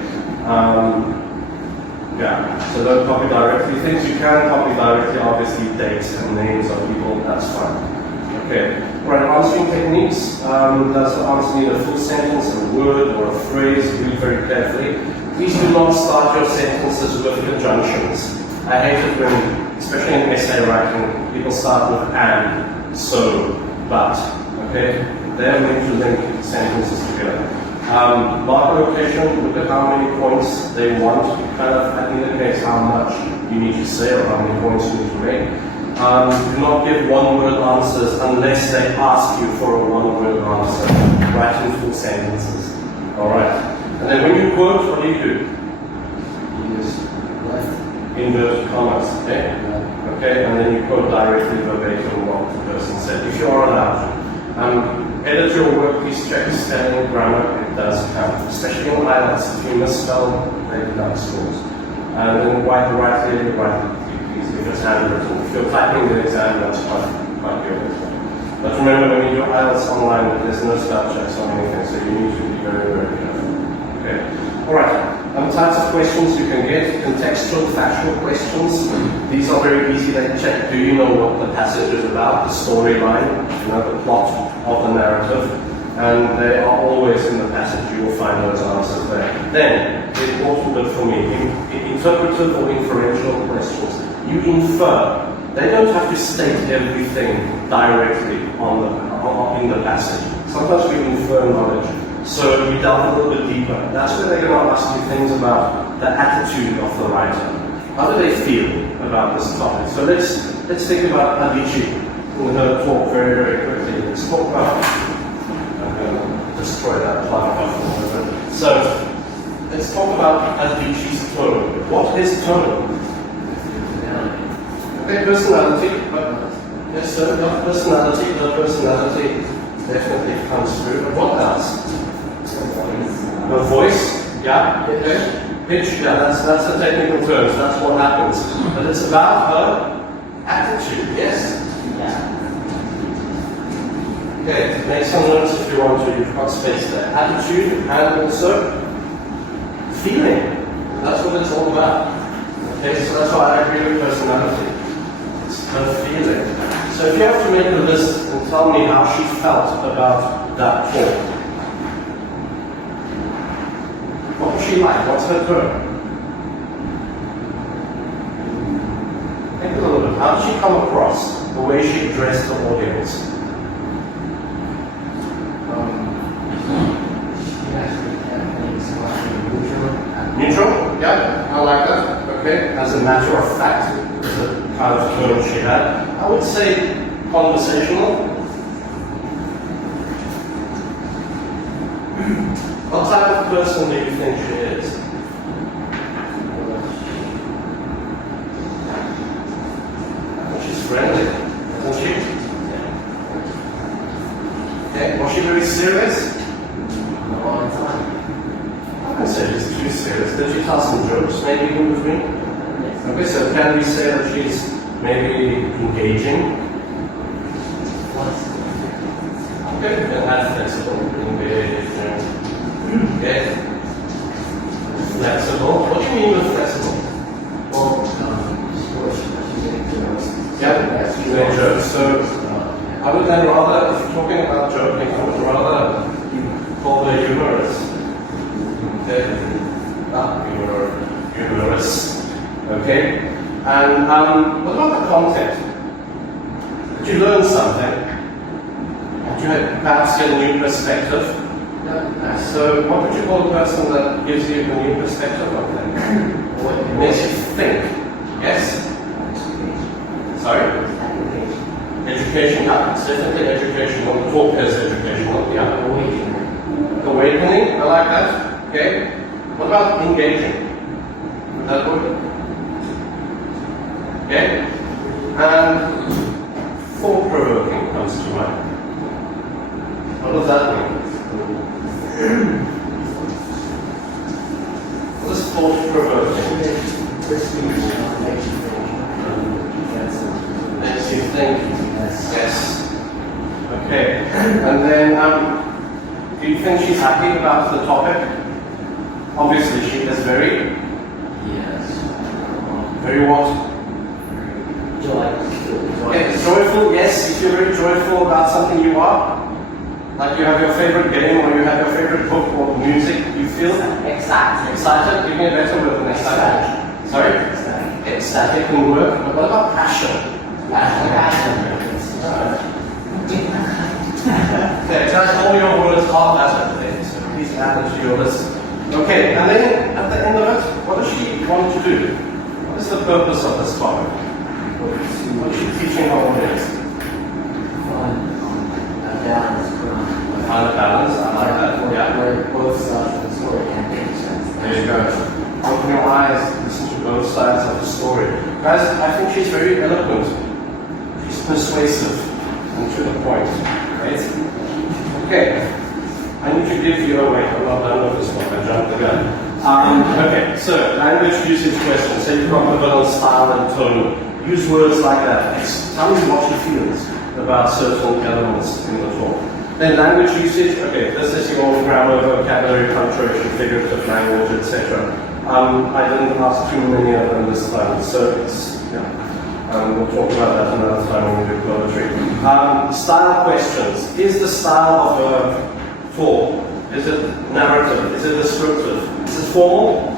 So don't copy directly. Things you can copy directly, obviously dates and names of people, that's fine. Okay, right, answering techniques. Does the answer need a full sentence, a word, or a phrase? Read very carefully. Please do not start your sentences with conjunctions. I hate it when, especially in essay writing, people start with and, so, but. Okay, they're meant to link sentences together. Mark location, look at how many points they want. Kind of indicates how much you need to say or how many points you need to make. Do not give one-word answers unless they ask you for a one-word answer. Write in full sentences. Alright. And then when you quote, what do? Use left. Inverted commas, okay? Okay, and then you quote directly verbatim what the person said, if you are allowed to. Edit your work, please check spelling, grammar, it does count. Especially in IELTS, if you misspell, they deduct scores. And then write clearly, please, if it's handwritten. If you're typing the exam, that's quite good. But remember, when you do IELTS online, there's no spell checks or anything, so you need to be very, very careful. Okay. Alright. Types of questions you can get. Contextual, factual questions. These are very easy. They check, do you know what the passage is about, the storyline, the plot of the narrative. And they are always in the passage, you will find those answers there. Then, the important bit for me, interpretive or inferential questions. You infer. They don't have to state everything directly in the passage. Sometimes we infer knowledge. So we delve a little bit deeper. That's where they're going to ask you things about the attitude of the writer. How do they feel about this topic? So let's think about Adichie. We're going to talk very, very quickly. Let's talk about... I'm going to destroy that plug off a little bit. So let's talk about Adichie's tone. What is tone? Okay, personality. Yes, sir. Not personality. The personality definitely comes through. But what else? The voice, yeah, pitch, yeah, that's a technical term, so that's what happens. But it's about her attitude, yes? Yeah. Okay, make some notes if you want to, you've got space there. Attitude and also feeling. So if you have to make a list and tell me how she felt about that talk, what was she like? What's her tone? Think a little bit. How did she come across? The way she addressed the audience? She actually kept things slightly neutral. Neutral? Yeah, I like that. Okay. As a matter of fact, the kind of tone she had. I would say conversational. What type of person do you think she is? She's friendly, isn't she? Okay. Was she very serious? All the time. I wouldn't say she's too serious. Did she tell some jokes maybe in between? Yes. Okay, so can we say that she's maybe engaging? Once. Okay, and that's flexible. Engaging. Okay. Flexible. What do you mean with flexible? Well, she made jokes. Yeah, you make jokes. So I would then rather, if you're talking about joking, I would rather call her humorous. Okay? Humorous. Okay? And what about the content? Did you learn something? Did you perhaps get a new perspective? So what would you call a person that gives you a new perspective on things? What makes you think? Yes? Sorry? Education, yeah, it's definitely educational. The talk is educational, yeah. Awakening, I like that. Okay. What about engaging? Would that work? Okay. And thought-provoking comes to mind. What does that mean? What is thought-provoking? Makes you think. Yes. Okay. And then, do you think she's happy about the topic? Obviously, she is very. Yes. Very what? Joyful. Okay, joyful. Yes, if you're very joyful about something you are. Like you have your favorite game or you have your favorite book or music, you feel Excited. excited. Give me a better word than excited. Sorry? Ecstatic can work. But what about passion? Okay, guys, all your words are passion. So please add it to your list. Okay, and then at the end of it, what does she want to do? What is the purpose of this topic? What is she teaching our audience? Find a balance, I like that. Yeah. Where both sides of the story can make sense. There you go. Open your eyes, listen to both sides of the story. Guys, I think she's very eloquent. She's persuasive and to the point. Right? Okay. I need to give you away. I'm not done with this one. I jumped the gun. Okay, so language usage questions. Say you've got a bit on style and tone. Use words like that. Tell me what she feels about certain elements in the talk. Then language usage, okay, this is your grammar, vocabulary, punctuation, figurative language, etc. I didn't ask too many of them this time, so it's, yeah. We'll talk about that another time when we do poetry. Style questions. Is the style of a talk, is it narrative, is it descriptive, is it formal?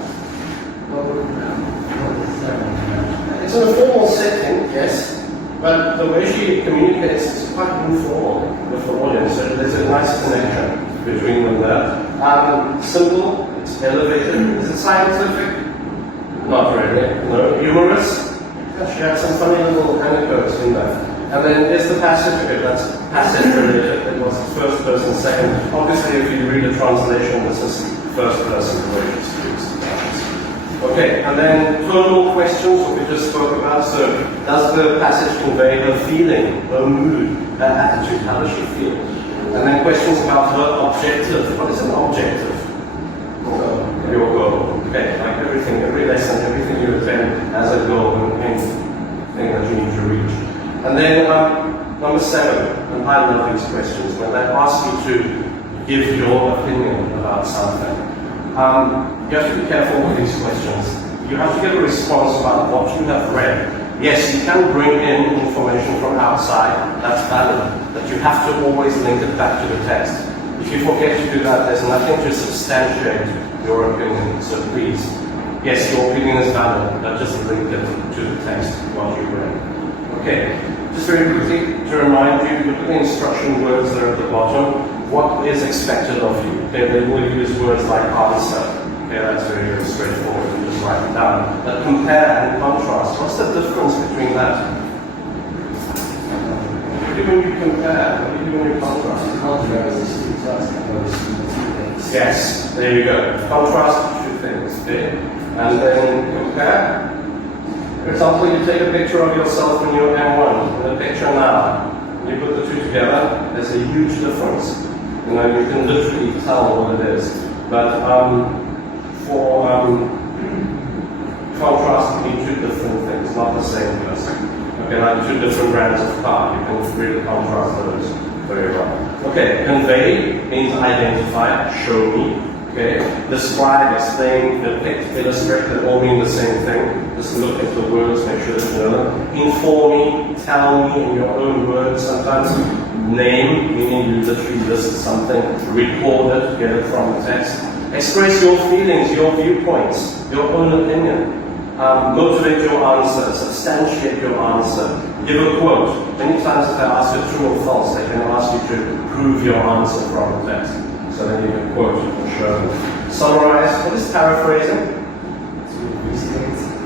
It's in a formal setting, yes. But the way she communicates is quite informal with the audience, so there's a nice connection between them there. Simple, it's elevated. Is it scientific? Not really. No. Humorous? She has some funny little anecdotes in that. And then is the passage, okay, that's passage related. It was first person, second. Obviously, if you read the translation, this is first person the way she speaks. Okay, and then tonal questions, what we just spoke about. So, does the passage convey her feeling, her mood, her attitude? How does she feel? And then questions about her objective. What is an objective? Your goal. Okay, like everything, every lesson, everything you attend has a goal and thing that you need to reach. And then number 7, and I love these questions, when they ask you to give your opinion about something. You have to be careful with these questions. You have to get a response about what you have read Yes, you can bring in information from outside, that's valid, but you have to always link it back to the text. If you forget to do that, there's nothing to substantiate your opinion, so please, yes, your opinion is valid, but just link it to the text while you read. Okay, just very quickly to remind you, look at the instruction words there at the bottom. What is expected of you? Okay, they will use words like answer. Okay, that's very, very straightforward. You just write it down. But compare and contrast. What's the difference between that? What do you do when you compare? What do you do when you contrast? Contrast is two plus those two things. Yes, there you go. Contrast two things. Okay? And then compare. For example, you take a picture of yourself when you're M1 and a picture now. When you put the two together, there's a huge difference. You know, you can literally tell what it is. But for contrast, you need two different things, not the same person. Okay, like two different brands of car, you can really contrast those very well. Okay, convey means identify, show me. Okay, describe, explain, depict, illustrate, they all mean the same thing. Just look at the words, make sure that you know them. Inform me, tell me in your own words. Sometimes name, meaning you literally list something, record it, get it from the text. Express your feelings, your viewpoints, your own opinion. Motivate your answer, substantiate your answer. Give a quote. Many times if they ask you true or false, they can ask you to prove your answer from the text. So then you can quote and show them. Summarize. What is paraphrasing?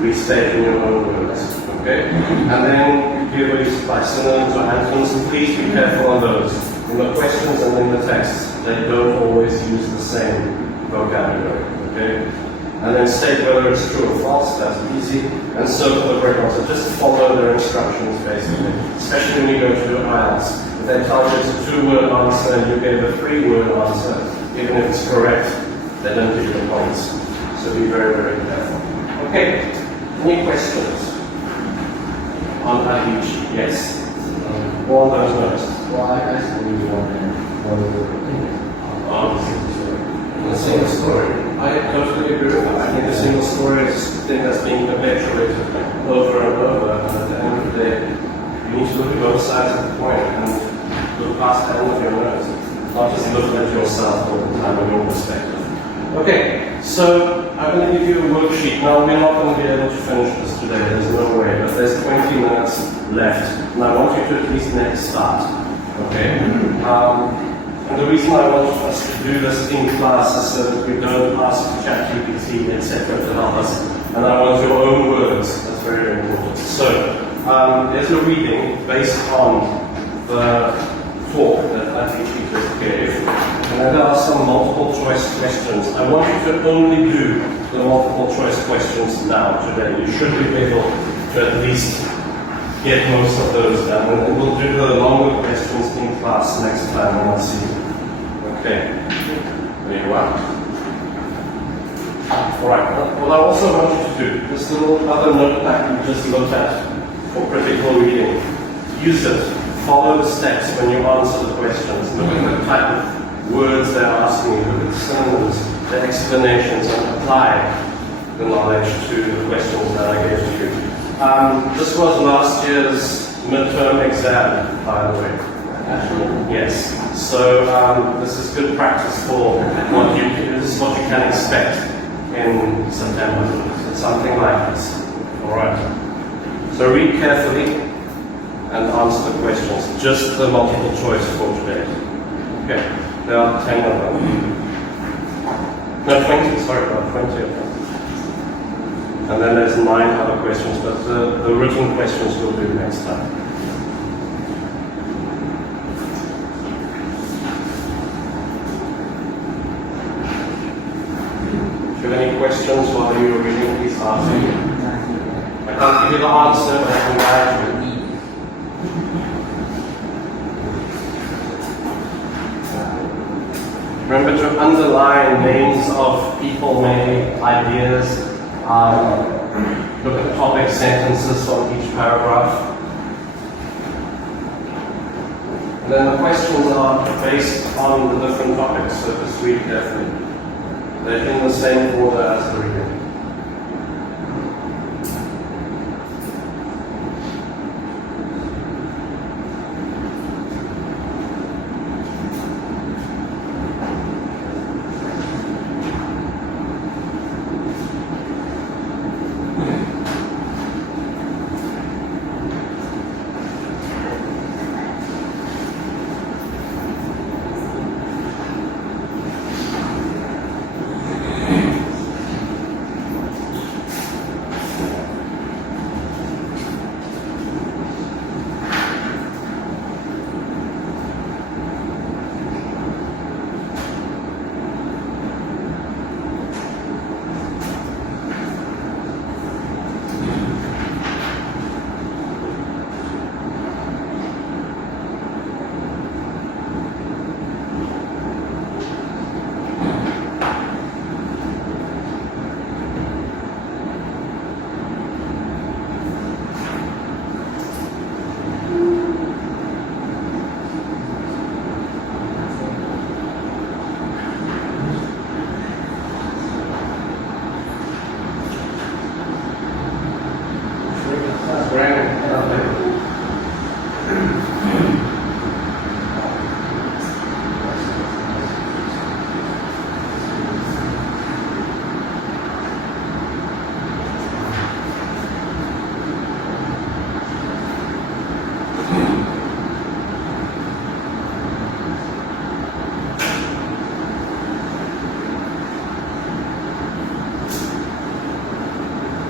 Restate in your own words. Okay? And then you give these like synonyms or antonyms. Please be careful on those. In the questions and in the texts, they don't always use the same vocabulary. Okay? And then state whether it's true or false, that's easy. And circle the break also. Just follow their instructions basically. Especially when you go to do IELTS. If they tell you it's a 2-word answer and you gave a 3-word answer, even if it's correct, they don't give you the points. So be very, very careful. Okay, any questions on Adichie? Yes? All those notes. Well, I actually one of the opinions. The single story. I totally agree with that. I think the single story is a thing that's being perpetuated over and over, and at the end of the day, you need to look at both sides of the coin and look past the end of your nose, not just look at yourself all the time in your perspective. Okay, so I'm going to give you a worksheet. Now, we're not going to be able to finish this today, there's no way, but there's 20 minutes left, and I want you to at least make a start. Okay? And the reason I want us to do this in class is so that we don't ask ChatGPT, etc. to help us. And I want your own words. That's very important. So, there's a reading based on the talk that Adichie just gave. And then there are some multiple choice questions. I want you to only do the multiple choice questions now, today. You should be able to at least get most of those done. And we'll do the longer questions in class next time, and I'll see you. Okay, there you are. Alright, what I also want you to do, this little other notepad you just looked at for critical reading, use it. Follow the steps when you answer the questions. Look at the type of words they're asking you, look at the synonyms, the explanations, and apply the knowledge to the questions that I gave to you. This was last year's midterm exam, by the way. Yes. So this is good practice for what this is what you can expect in September. It's something like this. All right. So read carefully and answer the questions. Just the multiple choice for today. Okay. There are 10 of them. No, 20. Sorry, about 20 of them. And then there's 9 other questions, but the written questions we'll do next time. If you have any questions while you were reading, please ask me. I can't give you the answer, but I can guide you. Remember to underline names of people, maybe ideas. Look at topic sentences on each paragraph. And then the questions are based on the different topics, so just read carefully. They're in the same order as the reading.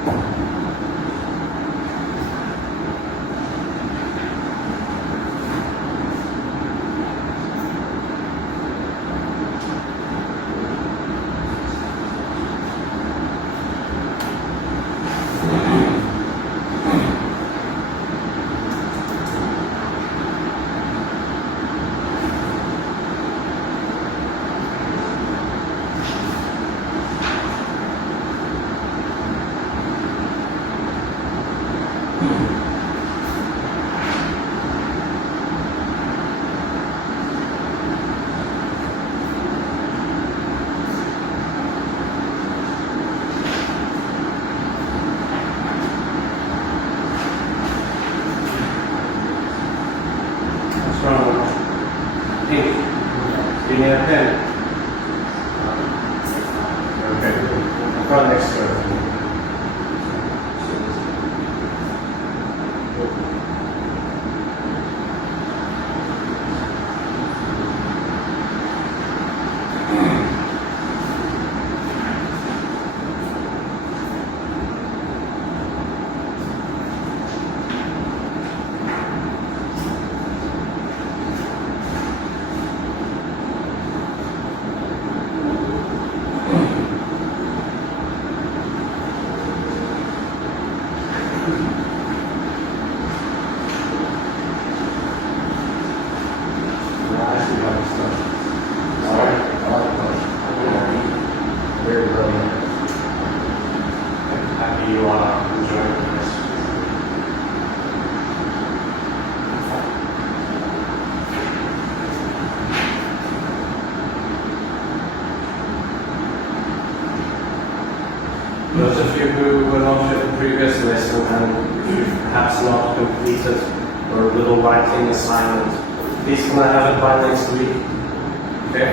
Pink. You need a pen? Okay. I've got an extra. Very brilliant. Happy you are enjoying this. Those of you who were not at the previous lesson and you've perhaps not completed or a little writing assignment, please can I have it by next week? Okay?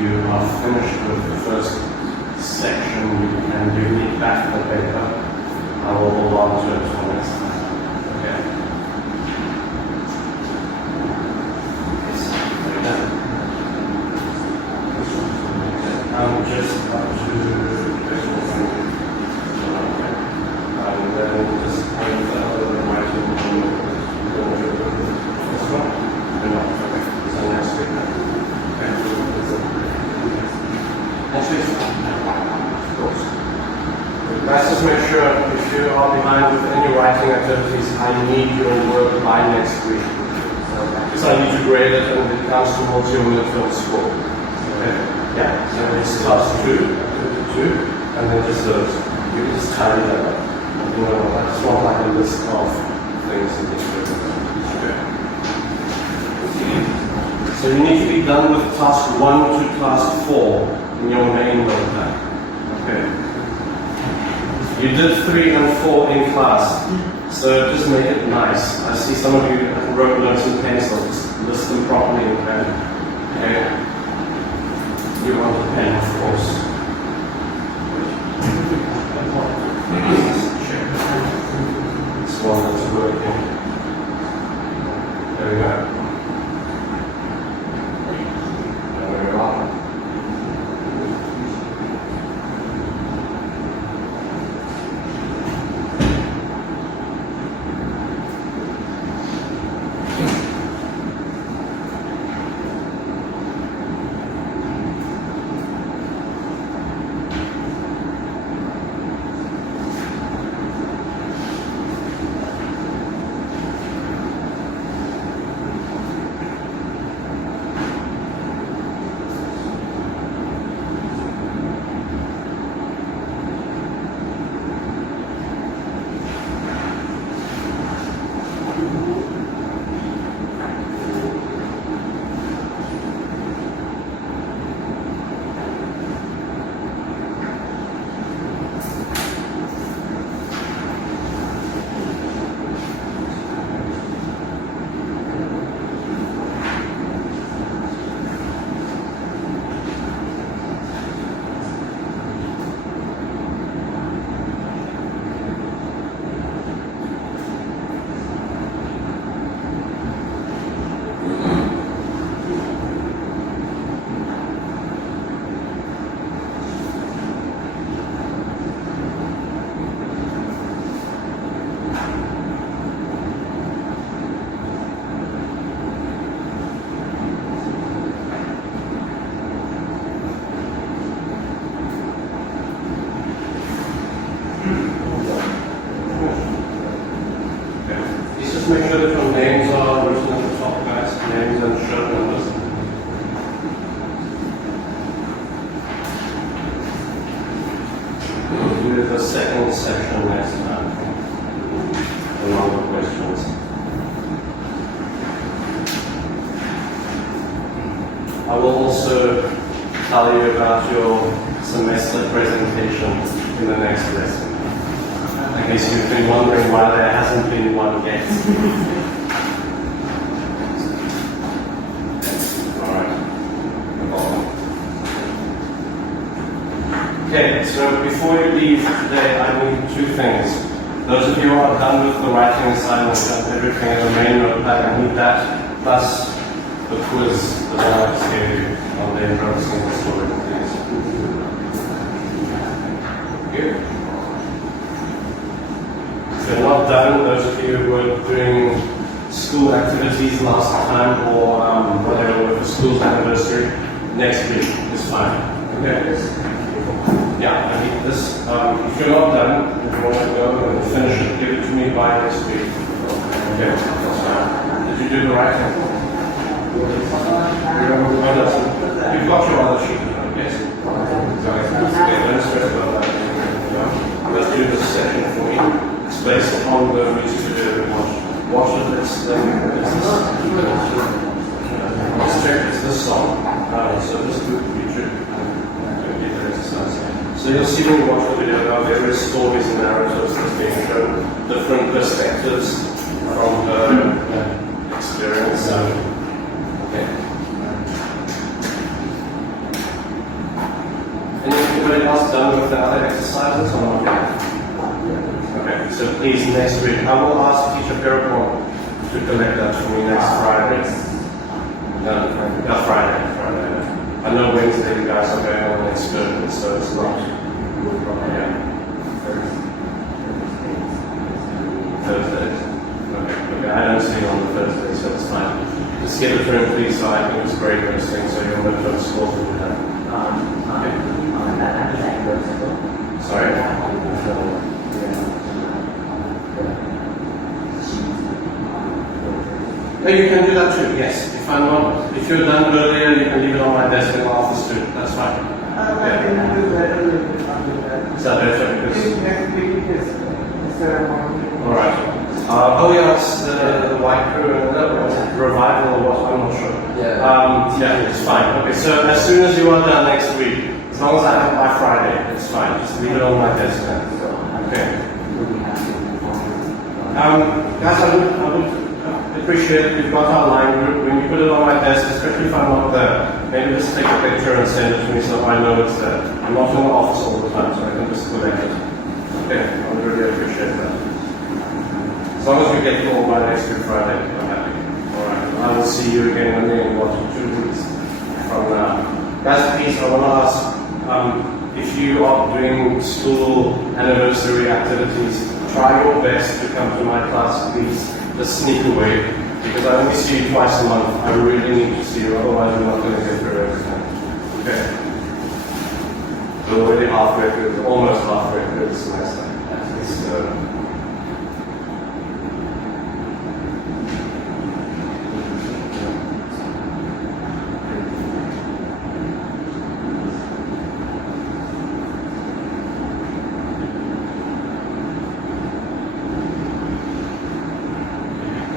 You are finished with the first section, you can give me back the paper. I will hold on to it for next time. Okay? Yes, very good. I'm just about to and then just point the other writing on this one. No, okay. So next week. Okay. Of course. Let's just make sure if you are behind with any writing activities, I need your work by next week. Because I need to grade it and it comes towards your midfield score. Okay? Yeah. So it's class 2, and then just those. You can just tally that up. You know, I just want like a list of things in this book. Okay. So you need to be done with task 1 to task 4 in your main notepad. Okay. You did 3 and 4 in class, so just make it nice. I see some of you wrote notes in pencil, just list them properly in pen. Okay. You want the pen, of course. Check. This one that's working. just make sure that your names are written at the top, guys. Names and shirt numbers. We'll do the second section next time. A lot of questions. I will also tell you about your semester presentation in the next lesson. In case you've been wondering why there hasn't been one yet. Alright. Okay, so before you leave today, I need two things. Those of you who are done with the writing assignment and everything in the main notepad, I need that, plus the quiz that I gave you on the introduction of the story, please. Good. If you're not done, those of you who were doing school activities last time or whatever with the school's anniversary, next week is fine. Okay? Yeah, I need this. If you're not done, if you want to go and finish it, give it to me by next week. Okay, that's fine. Did you do the writing? You've got your other sheet, yes? Okay, don't stress about that. Let's do this section for me. It's based on the music video we watched. Watch it, it's this song. So just do the exercise. So you'll see when you watch the video, there are various stories and narratives that's being shown, different perspectives from the experience. Okay. Anybody else done with the other exercises or not? Okay, so please next week, I will ask Teacher Pericon to collect that for me next Friday. Friday. I know Wednesday you guys are going on an excursion, so it's not. Thursdays. Okay, I don't see it on the Thursday, so it's fine. Just give it to him, please, so I can just grade those things so you'll know what scores we have. Sorry? No, you can do that too, yes. If you're done earlier, you can leave it on my desk in the office too. That's fine. Is that better? Alright. Oh yeah, it's the white crew and revival or what, I'm not sure. Yeah, it's fine. Okay, so as soon as you are done next week, as long as I have it by Friday, it's fine. Just leave it on my desk then. Okay. Guys, I would appreciate it. We've got our line group. When you put it on my desk, especially if I'm not there, maybe just take a picture and send it to me so I know it's there. I'm not in the office all the time, so I can just collect it. Okay, I would really appreciate that. As long as we get it all by next week Friday, I'm happy. Alright, I will see you again in what, 2 weeks from now. Guys, please, I want to ask, if you are doing school anniversary activities, try your best to come to my class, please. Just sneak away, because I only see you twice a month. I really need to see you, otherwise I'm not going to get through everything. Okay? We're already halfway through, almost halfway through the semester.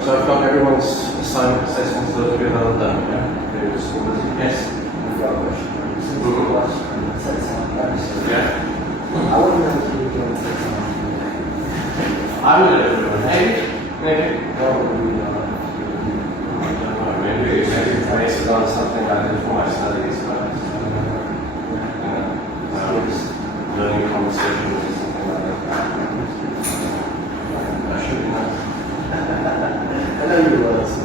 So I've got everyone's assignment assessments that have been done, yeah? Yes? I've got a question. Simple question. Set some episode. Yeah? I wouldn't know if you were doing set some. I would have done it. Maybe. What would we do? I don't know, maybe based on something I did for my studies, but learning conversations or something like that. That should be nice. I know you was.